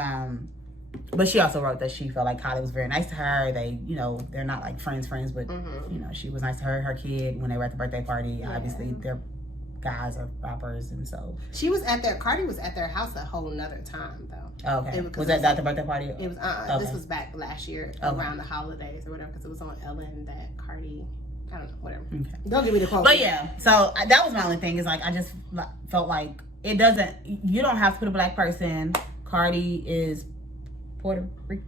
she also wrote that she felt like Kylie was very nice to her. They, you know, they're not like friends, but you know, she was nice to her kid when they were at the birthday party. Yeah. Obviously, their guys are rappers, and so Cardi was at their house a whole nother time though. Oh, okay. Was that at the birthday party? It was. Okay. This was back last year around the holidays or whatever, because it was on Ellen that Cardi. I don't know, whatever. Okay. Don't give me the quote. But yeah, so that was my only thing. Is like I just felt like it doesn't. You don't have to put a black person. Cardi is Puerto Rican.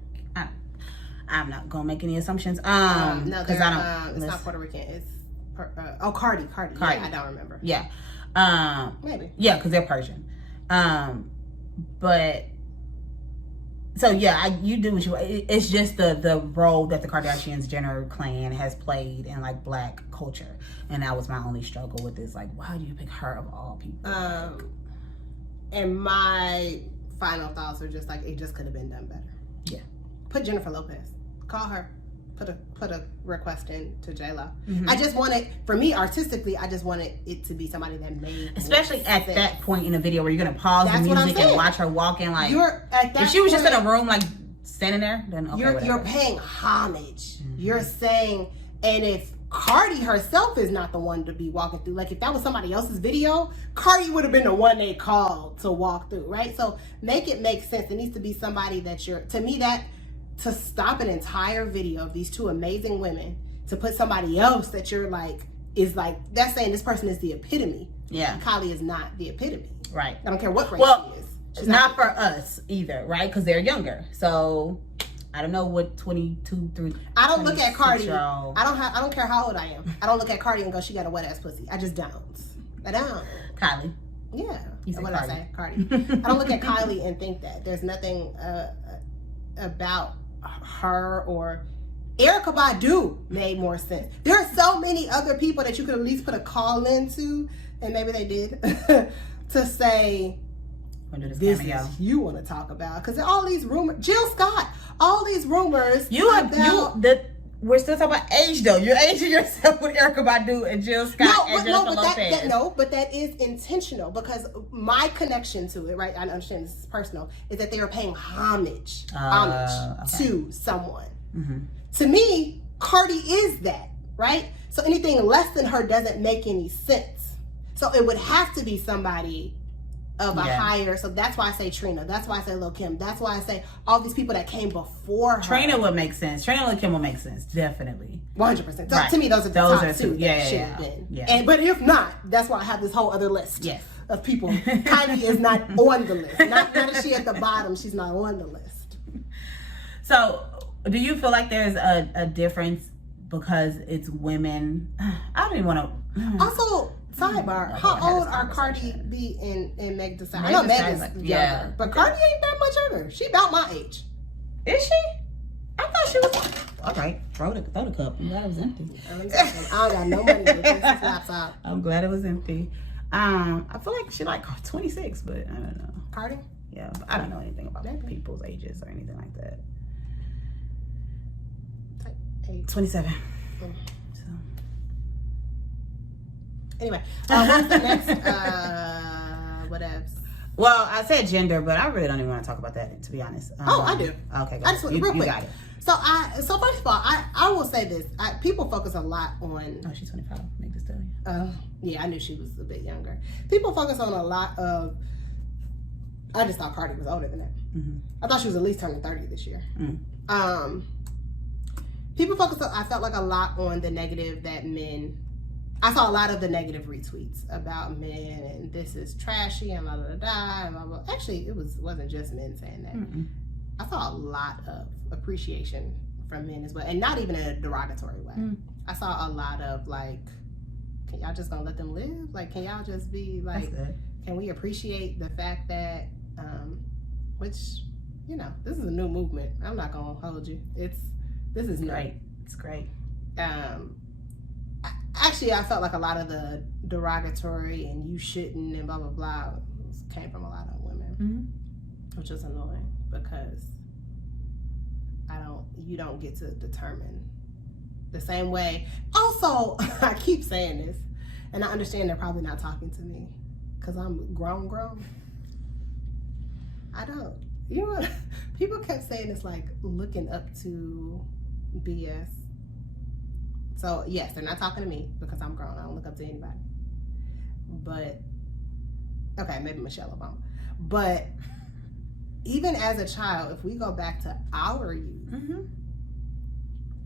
I'm not gonna make any assumptions. No, because I don't. It's not Puerto Rican. It's Cardi. Yeah, I don't remember. Yeah. Maybe. Yeah, because they're Persian. But. So yeah, you do what you. It's just the role that the Kardashians Jenner clan has played in like black culture, and that was my only struggle with this. Like, why do you pick her of all people? And my final thoughts are just like it just could have been done better. Yeah, put Jennifer Lopez, call her, put a request in to J-Lo. Mm-hmm. I just wanted, for me artistically, I just wanted it to be somebody that made, especially at that point in the video where you're gonna pause the music and watch her walking. Like, if she was just in a room like standing there, then okay, you're paying homage. Mm-hmm. You're saying, and if Cardi herself is not the one to be walking through, like if that was somebody else's video, Cardi would have been the one they called to walk through, right? So make it make sense. It needs to be somebody that to stop an entire video of these two amazing women to put somebody else that you're like is like, that's saying this person is the epitome. Yeah, Kylie is not the epitome. Right. I don't care what race she is. She's not for us either, right? Because they're younger. So I don't know what 22 through. I don't look at Cardi. I don't care how old I am. I don't look at Cardi and go, she got a wet ass pussy. I just don't. I don't. Kylie. Yeah. What did I say? Cardi. I don't look at Kylie and think that there's nothing about her or Erykah Badu made more sense. There are so many other people that you could at least put a call into, and maybe they did, to say this is you want to talk about, because all these rumors, Jill Scott, all these rumors. We're still talking about age though. You're aging yourself with Erykah Badu and Jill Scott and Jennifer Lopez. But that is intentional, because my connection to it, right? I understand this is personal, is that they are paying homage to someone. Mm-hmm. To me, Cardi is that. right? So anything less than her doesn't make any sense. So it would have to be somebody of a higher. So that's why I say Trina. That's why I say Lil Kim. That's why I say all these people that came before her. Trina would make sense. Trina and Lil Kim would make sense, definitely. 100%. So to me, those are the top two that should have been. Yeah. But if not, that's why I have this whole other list. Yes. Of people. Kylie is not on the list. Not that she at the bottom. She's not on the list. So, do you feel like there's a difference because it's women? I don't even want to. Also, sidebar: how old are Cardi B and Meg Thee Stallion? I know Meg is younger, but Cardi ain't that much younger. She about my age. Is she? I thought she was. All right, throw the cup. I'm glad it was empty. I don't got no money to replace this laptop. I'm glad it was empty. I feel like she like 26, but I don't know. Cardi? Yeah, but I don't know anything about people's ages or anything like that. 27. So. Anyway, what's the next? Whatevs. Well, I said gender, but I really don't even want to talk about that, to be honest. I do. Okay, go I just real quick. You got it. So first of all, I will say this. People focus a lot on. Oh, she's 25. Make this tell you. Yeah, I knew she was a bit younger. People focus on a lot of. I just thought Cardi was older than that. Mm-hmm. I thought she was at least turning 30 this year. Mm. People focus. I felt like a lot on the negative that men. I saw a lot of the negative retweets about men and this is trashy and blah blah blah. And blah, blah. Actually, it wasn't just men saying that. Mm-mm. I saw a lot of appreciation from men as well, and not even in a derogatory way. Mm. I saw a lot of like, can y'all just gonna let them live? Like, can y'all just be like, can we appreciate the fact that, which, you know, this is a new movement. I'm not gonna hold you. This is great. It's great. Actually, I felt like a lot of the derogatory and you shouldn't and blah blah blah came from a lot of women, which is annoying because you don't get to determine the same way. Also, I keep saying this, and I understand they're probably not talking to me because I'm grown. I don't. You know what? People kept saying it's like looking up to BS. So yes, they're not talking to me because I'm grown. I don't look up to anybody. But okay, maybe Michelle Obama. But even as a child, if we go back to our youth,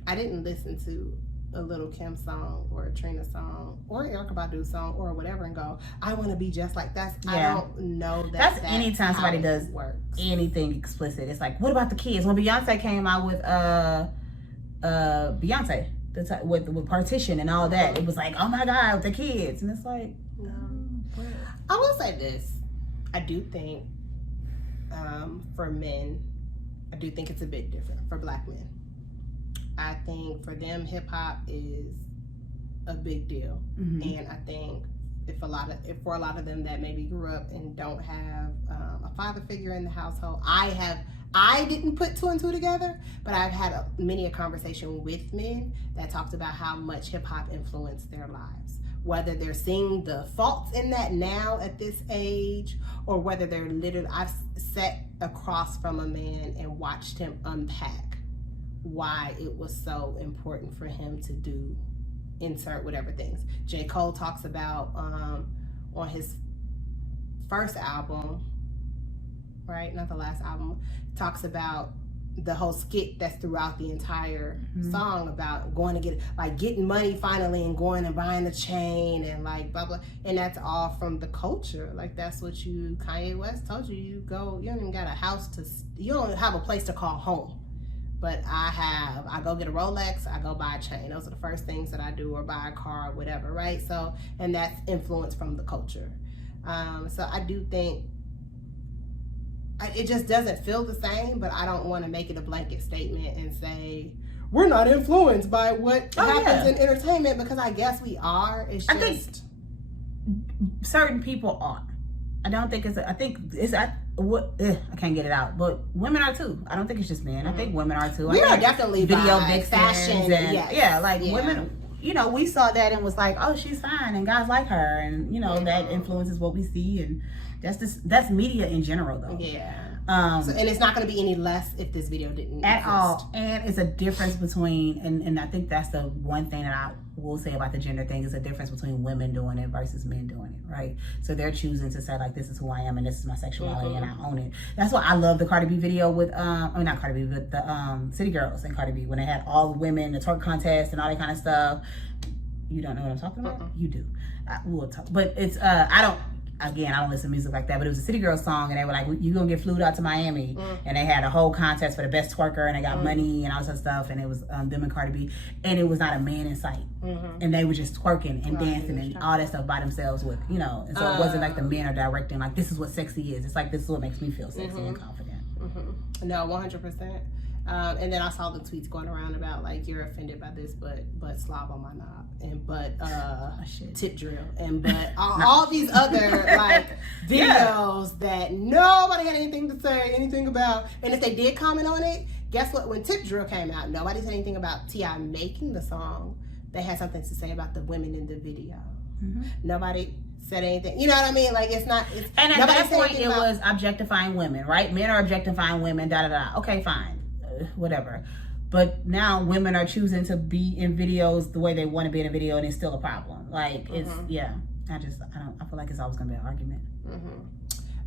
I didn't listen to a Lil Kim song or a Trina song or Erykah Badu song or whatever and go, I want to be just like that. I don't know that's anytime somebody does anything explicit. It's like, what about the kids? When Beyonce came out with Beyonce. With Partition and all that, it was like, oh my God, with the kids, and it's like, no. I will say this: I do think, for men, I do think it's a bit different for Black men. I think for them, hip hop is a big deal, and I think if for a lot of them that maybe grew up and don't have a father figure in the household, I didn't put two and two together, but I've had many a conversation with men that talked about how much hip hop influenced their lives. Whether they're seeing the faults in that now at this age, or whether they're literally, I've sat across from a man and watched him unpack why it was so important for him to do insert whatever things. J. Cole talks about on his first album, right? Not the last album. Talks about the whole skit that's throughout the entire song about going to get, like, getting money finally and going and buying a chain and like blah blah, and that's all from the culture. Like, that's what Kanye West told you. You don't even got a house you don't have a place to call home. But I go get a Rolex, I go buy a chain. Those are the first things that I do, or buy a car or whatever, right? So, and that's influence from the culture. So I do think it just doesn't feel the same, but I don't want to make it a blanket statement and say we're not influenced by what happens in entertainment, because I guess we are. It's just, I think certain people are. I don't think it's. I can't get it out. But women are too. I don't think it's just men. I think women are too. We are definitely video vixens fashion and women. You know, we saw that and was like, oh, she's fine, and guys like her, and that influences what we see, and that's media in general, though. Yeah. And it's not going to be any less if this video didn't at exist. all. And it's a difference between, and I think that's the one thing that I will say about the gender thing, is a difference between women doing it versus men doing it, right? So they're choosing to say, like, this is who I am and this is my sexuality and I own it. That's why I love the Cardi B video with, not Cardi B, but the City Girls and Cardi B, when they had all the women, the twerk contest and all that kind of stuff. You don't know what I'm talking about? You do. We'll talk. But it's, I don't listen to music like that, but it was a City Girls song, and they were like, you gonna get flew out to Miami, and they had a whole contest for the best twerker, and they got money and all that stuff, and it was them and Cardi B, and it was not a man in sight, and they were just twerking and dancing and all that stuff by themselves with, and so it wasn't like the men are directing, like, this is what sexy is. It's like, this is what makes me feel sexy and confident. No, 100%. And then I saw the tweets going around about, like, you're offended by this, but slob on my knob, and tip drill, and all these other like videos that nobody had anything to say anything about. And if they did comment on it, guess what? When tip drill came out, nobody said anything about T.I. making the song. They had something to say about the women in the video. Nobody said anything. You know what I mean? Like, it's not. And at that point, it was objectifying women, right? Men are objectifying women. Da da da. Okay, fine. Whatever. But now women are choosing to be in videos the way they want to be in a video, and it's still a problem. Like, it's, I feel like it's always going to be an argument.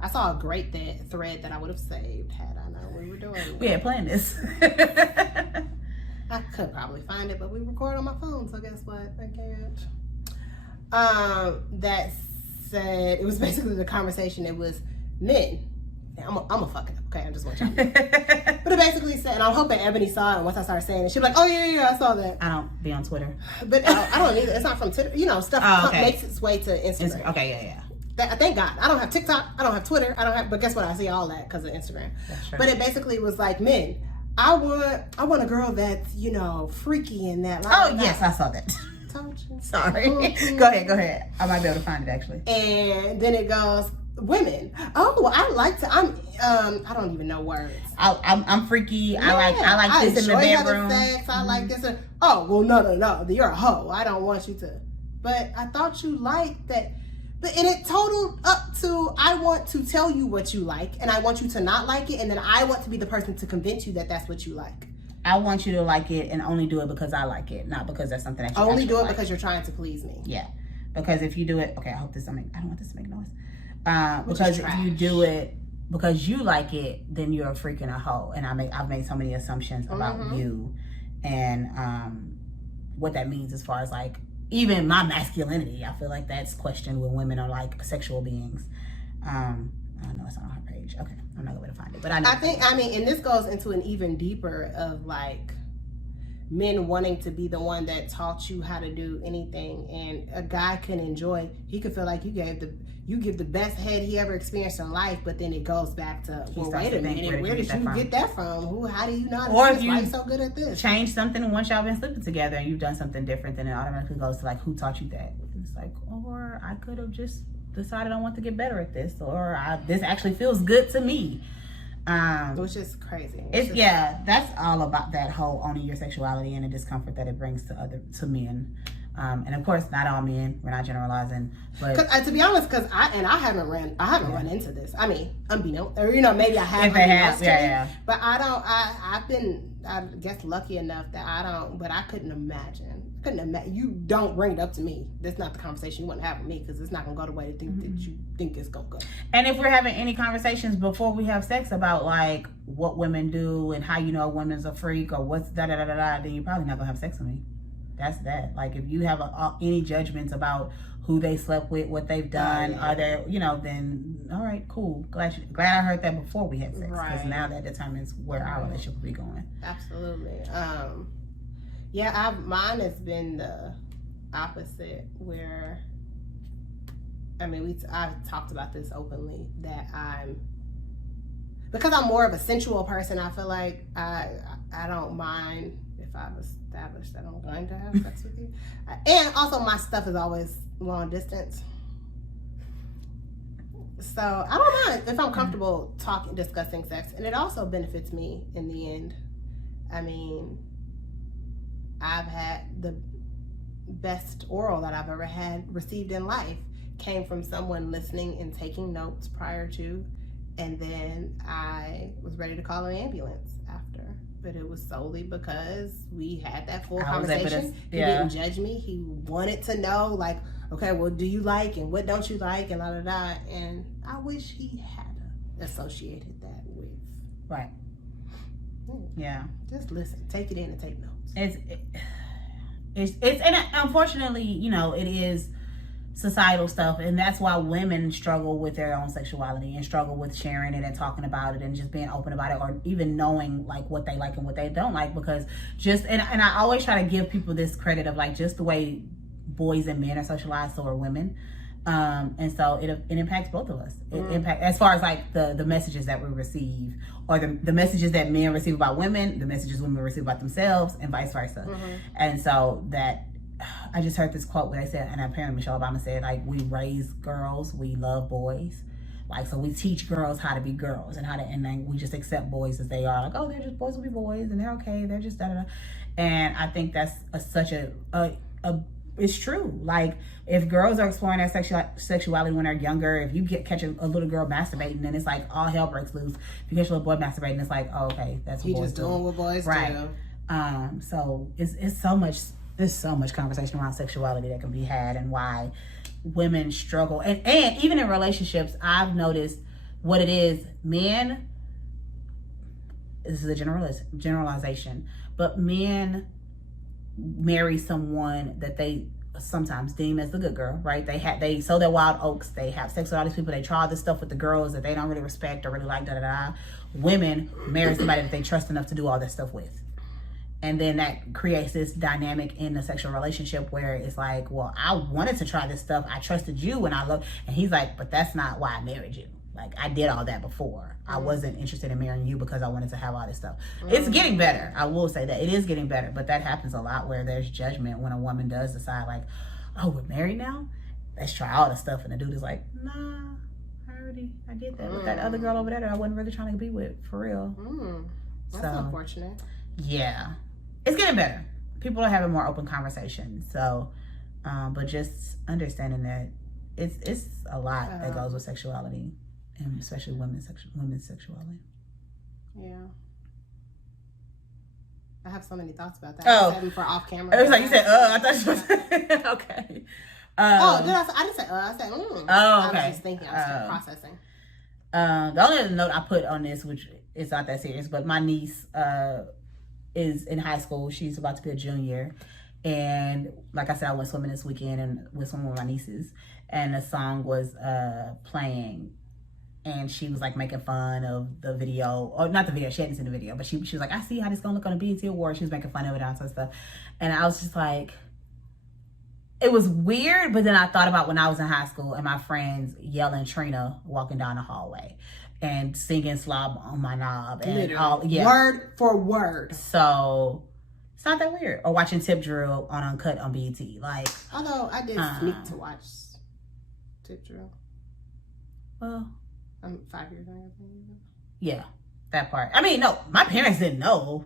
I saw a great thread that I would have saved had I known we were doing it. We had planned this. I could probably find it, but we record on my phone, so guess what? I can't. That said, it was basically the conversation. It was men. I'm a fuck it up, okay? I just want y'all to know. But it basically said, and I'm hoping Ebony saw it, and once I started saying it, she'd be like, oh, yeah, I saw that. I don't be on Twitter. But I don't either. It's not from Twitter. Stuff makes its way to Instagram. Okay, yeah. Thank God. I don't have TikTok. I don't have Twitter. But guess what? I see all that because of Instagram. That's true. But it basically was like, men, I want a girl that's, freaky and that. Yes, I saw that. Told you. Sorry. Go ahead. I might be able to find it, actually. And then it goes, women. Oh, I like to. I don't even know words. I'm freaky. Yeah, I like this in the bedroom. Sex. I like this. Oh, well, no. You're a hoe. I don't want you to. But I thought you liked that. And it totaled up to, I want to tell you what you like, and I want you to not like it, and then I want to be the person to convince you that that's what you like. I want you to like it and only do it because I like it, not because that's something that you only do it like. Because you're trying to please me. Yeah, because if you do it, okay, I don't want this to make noise. Because if you do it because you like it, then you're a freaking a hoe. And I've made so many assumptions about you and what that means as far as like even my masculinity. I feel like that's questioned when women are like sexual beings. I don't know, it's not on her page. Okay, I'm not going to find it, but I mean, and this goes into an even deeper of like men wanting to be the one that taught you how to do anything, and a guy can enjoy. He could feel like you give the best head he ever experienced in life, but then it goes back to, well, wait a minute, where did you get that from? How do you not? Or if you so good at this, change something once y'all been sleeping together and you've done something different, then it automatically goes to like, who taught you that? It's like, or I could have just decided I want to get better at this, or this actually feels good to me. Which is crazy. That's all about that whole owning your sexuality and the discomfort that it brings to men. And of course, not all men. We're not generalizing, but to be honest, because I haven't run into this. I mean, unbeknownst, or maybe I have. If they have, But I've been, I guess, lucky enough that I don't. But I couldn't imagine. You don't bring it up to me. That's not the conversation you want to have with me, because it's not gonna go the way that you think it's gonna go. And if we're having any conversations before we have sex about like what women do and how you know a woman's a freak or what's da da da da da, then you're probably not gonna have sex with me. That's that. Like if you have any judgments about who they slept with, what they've done, are there, then all right, cool. Glad I heard that before we had sex, because now that determines where our relationship will be going. Absolutely. Mine has been the opposite, where I've talked about this openly, that because I'm more of a sensual person, I feel like I don't mind if I've established that I'm going to have sex with you. And also my stuff is always long distance. So I don't mind if I'm comfortable discussing sex, and it also benefits me in the end. I mean, I've had the best oral that I've ever received in life came from someone listening and taking notes prior to, And then I was ready to call an ambulance after. But it was solely because we had that full conversation. He didn't judge me. He wanted to know, like, okay, well, do you like and what don't you like and da. And I wish he had associated that with. Right. Yeah. Just listen. Take it in and take notes. It's and unfortunately, you know, it is societal stuff, and that's why women struggle with their own sexuality and struggle with sharing it and talking about it and just being open about it, or even knowing like what they like and what they don't like, because just and I always try to give people this credit of like just the way boys and men are socialized, so are women, and so it impacts both of us. It impacts as far as like the messages that we receive, or the messages that men receive about women, the messages women receive about themselves, and vice versa. And so that I just heard this quote where they said, and apparently Michelle Obama said, like, we raise girls, we love boys. Like, so we teach girls how to be girls and and then we just accept boys as they are. Like, oh, they're just boys will be boys and they're okay. They're just da da da. And I think that's such a it's true. Like, if girls are exploring their sexuality when they're younger, if you catch a little girl masturbating, then it's like all hell breaks loose. If you catch a little boy masturbating, it's like, oh, okay, that's what boys just doing what boys do. So it's so much. There's so much conversation around sexuality that can be had, and why women struggle. And even in relationships, I've noticed what it is. Men, this is a generalization, but men marry someone that they sometimes deem as the good girl, right? They sow their wild oats. They have sex with all these people. They try all this stuff with the girls that they don't really respect or really like, da da da. Women marry somebody that they trust enough to do all this stuff with. And then that creates this dynamic in the sexual relationship where it's like, well, I wanted to try this stuff. I trusted you and and he's like, but that's not why I married you. Like, I did all that before. I wasn't interested in marrying you because I wanted to have all this stuff. It's getting better. I will say that. It is getting better. But that happens a lot where there's judgment when a woman does decide like, oh, we're married now? Let's try all the stuff. And the dude is like, nah, I did that with that other girl over there that I wasn't really trying to be with, for real. That's unfortunate. Yeah. It's getting better. People are having more open conversations. So, but just understanding that it's a lot that goes with sexuality, and especially women's sexuality. Yeah. I have so many thoughts about that. Oh, for off camera. It was like you said, I thought you were okay. Did I didn't say, I said, Oh, okay. I was just thinking, I was still processing. The only other note I put on this, which is not that serious, but my niece, is in high school. She's about to be a junior, and like I said, I went swimming this weekend and with some of my nieces, and the song was playing, and she was like making fun of the video, or not the video, she hadn't seen the video, but she was like, I see how this gonna look on the BET Awards. She was making fun of it and all that stuff, and I was just like, it was weird. But then I thought about when I was in high school and my friends yelling Trina walking down the hallway and singing Slob on My Knob and all, word for word. So it's not that weird. Or watching Tip Drill on Uncut on BET. Like, although I did sneak to watch Tip Drill. Well, I'm 5 years younger than you. Yeah, that part. I mean, no, my parents didn't know.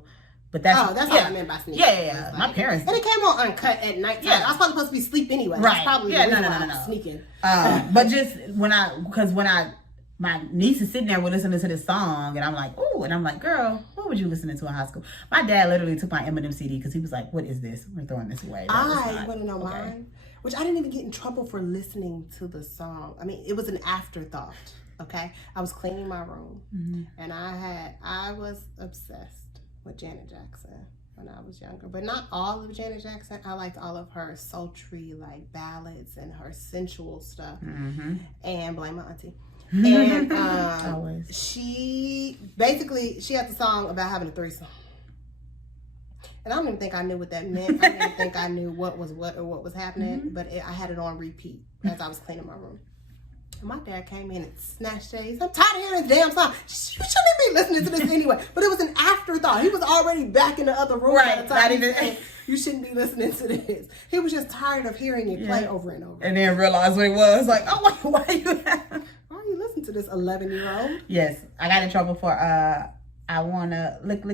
But that's what I meant by sneaking. Yeah. Like, my parents. And it came on Uncut at nighttime. Yeah. I was probably supposed to be asleep anyway. Right. That's probably the reason why I was sneaking. But just when my niece is sitting there, we're listening to this song, and I'm like, ooh, and I'm like, girl, what would you listening to in high school? My dad literally took my Eminem CD because he was like, what is this? We're throwing this away. I want to know mine, which I didn't even get in trouble for listening to the song. I mean, it was an afterthought. Okay, I was cleaning my room, and I was obsessed with Janet Jackson when I was younger, but not all of Janet Jackson. I liked all of her sultry like ballads and her sensual stuff, and Blame My Auntie. And she had the song about having a threesome, and I don't even think I knew what that meant. I didn't even think I knew what was what or what was happening, but I had it on repeat as I was cleaning my room. And my dad came in and snatched Jay's. I'm tired of hearing this damn song. You shouldn't be listening to this anyway. But it was an afterthought. He was already back in the other room. Right. Not even. You shouldn't be listening to this. He was just tired of hearing it play over and over. And then realized what it was. Like, oh, why are you listening to this 11-year-old? Yes. I got in trouble for, I want to lick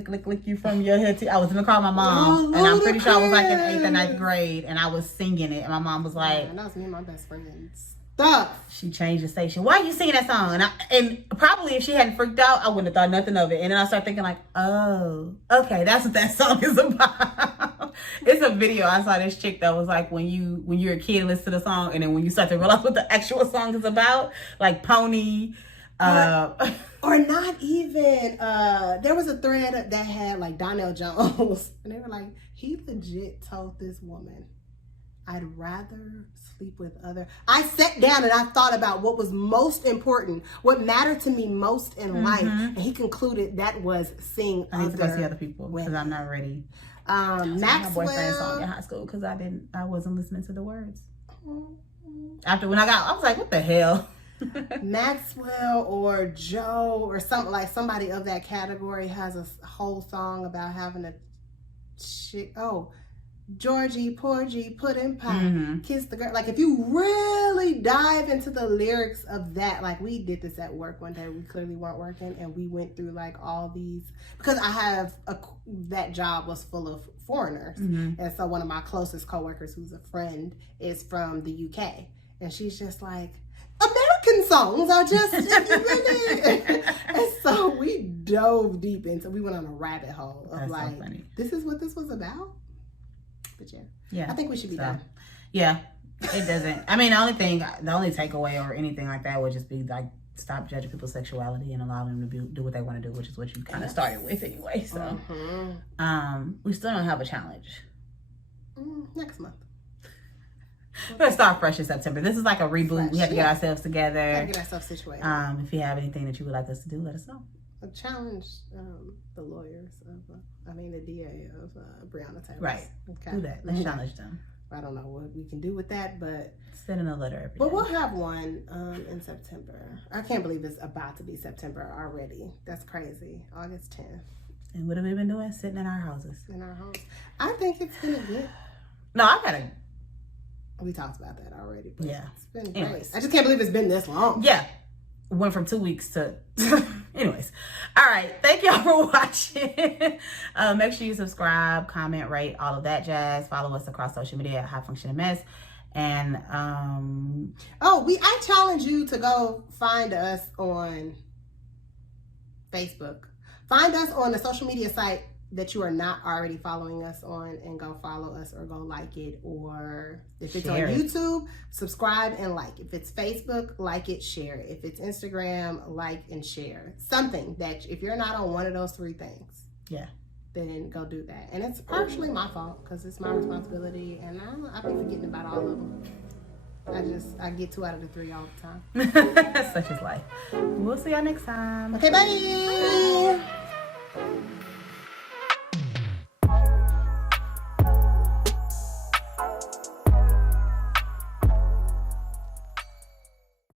you from your head to... I was going to call my mom. And I'm pretty sure I was like in 8th or 9th grade. And I was singing it. And my mom was like... that was me and my best friends. She changed the station. Why are you singing that song? And probably if she hadn't freaked out, I wouldn't have thought nothing of it. And then I started thinking like, oh, okay, that's what that song is about. It's a video. I saw this chick that was like when you're a kid and listen to the song, and then when you start to realize what the actual song is about, like Pony. Or not even. There was a thread that had like Donnell Jones, and they were like, he legit told this woman, I'd rather sleep with other. I sat down and I thought about what was most important, what mattered to me most in life, and he concluded that was seeing I need to go see other people because I'm not ready. Maxwell, my boyfriend's song in high school because I wasn't listening to the words. After when I was like, what the hell? Maxwell or Joe or something like somebody of that category has a whole song about having a chick. Oh, Georgie, Porgy, pudding pie, kiss the girl. Like if you really dive into the lyrics of that, like we did this at work one day. We clearly weren't working, and we went through like all these because I have that job was full of foreigners, and so one of my closest coworkers, who's a friend, is from the UK, and she's just like, American songs are just and so we dove deep into. We went on a rabbit hole of like, so this is what this was about. But yeah, I think we should be done. Yeah, it doesn't. I mean, the only takeaway or anything like that would just be like stop judging people's sexuality and allow them to do what they want to do, which is what you kind of started with anyway. So, we still don't have a challenge. Next month. We're gonna start fresh in September. This is like a reboot. We have to get ourselves together. Gotta get ourselves situated. If you have anything that you would like us to do, let us know. Challenge the lawyers of, the DA of Breonna Taylor. Right. Okay. Do that. Let's challenge them. I don't know what we can do with that, but send in a letter every day. But we'll have one in September. I can't believe it's about to be September already. That's crazy. August 10th. And what have we been doing? Sitting in our houses. In our homes. I think it's been a good. No, I gotta. We talked about that already. But yeah. It's been great. I just can't believe it's been this long. Yeah. Went from 2 weeks to. Anyways. All right. Thank y'all for watching. Make sure you subscribe, comment, rate, all of that jazz. Follow us across social media at High Function MS. And I challenge you to go find us on Facebook. Find us on the social media site that you are not already following us on, and go follow us or go like it. Or if it's share on it. YouTube, subscribe and like. If it's Facebook, like it, share it. If it's Instagram, like and share. Something that if you're not on one of those three things, then go do that. And it's partially my fault because it's my responsibility, and I be forgetting about all of them. I get 2 out of the 3 all the time. Such is life. We'll see y'all next time. Okay, bye.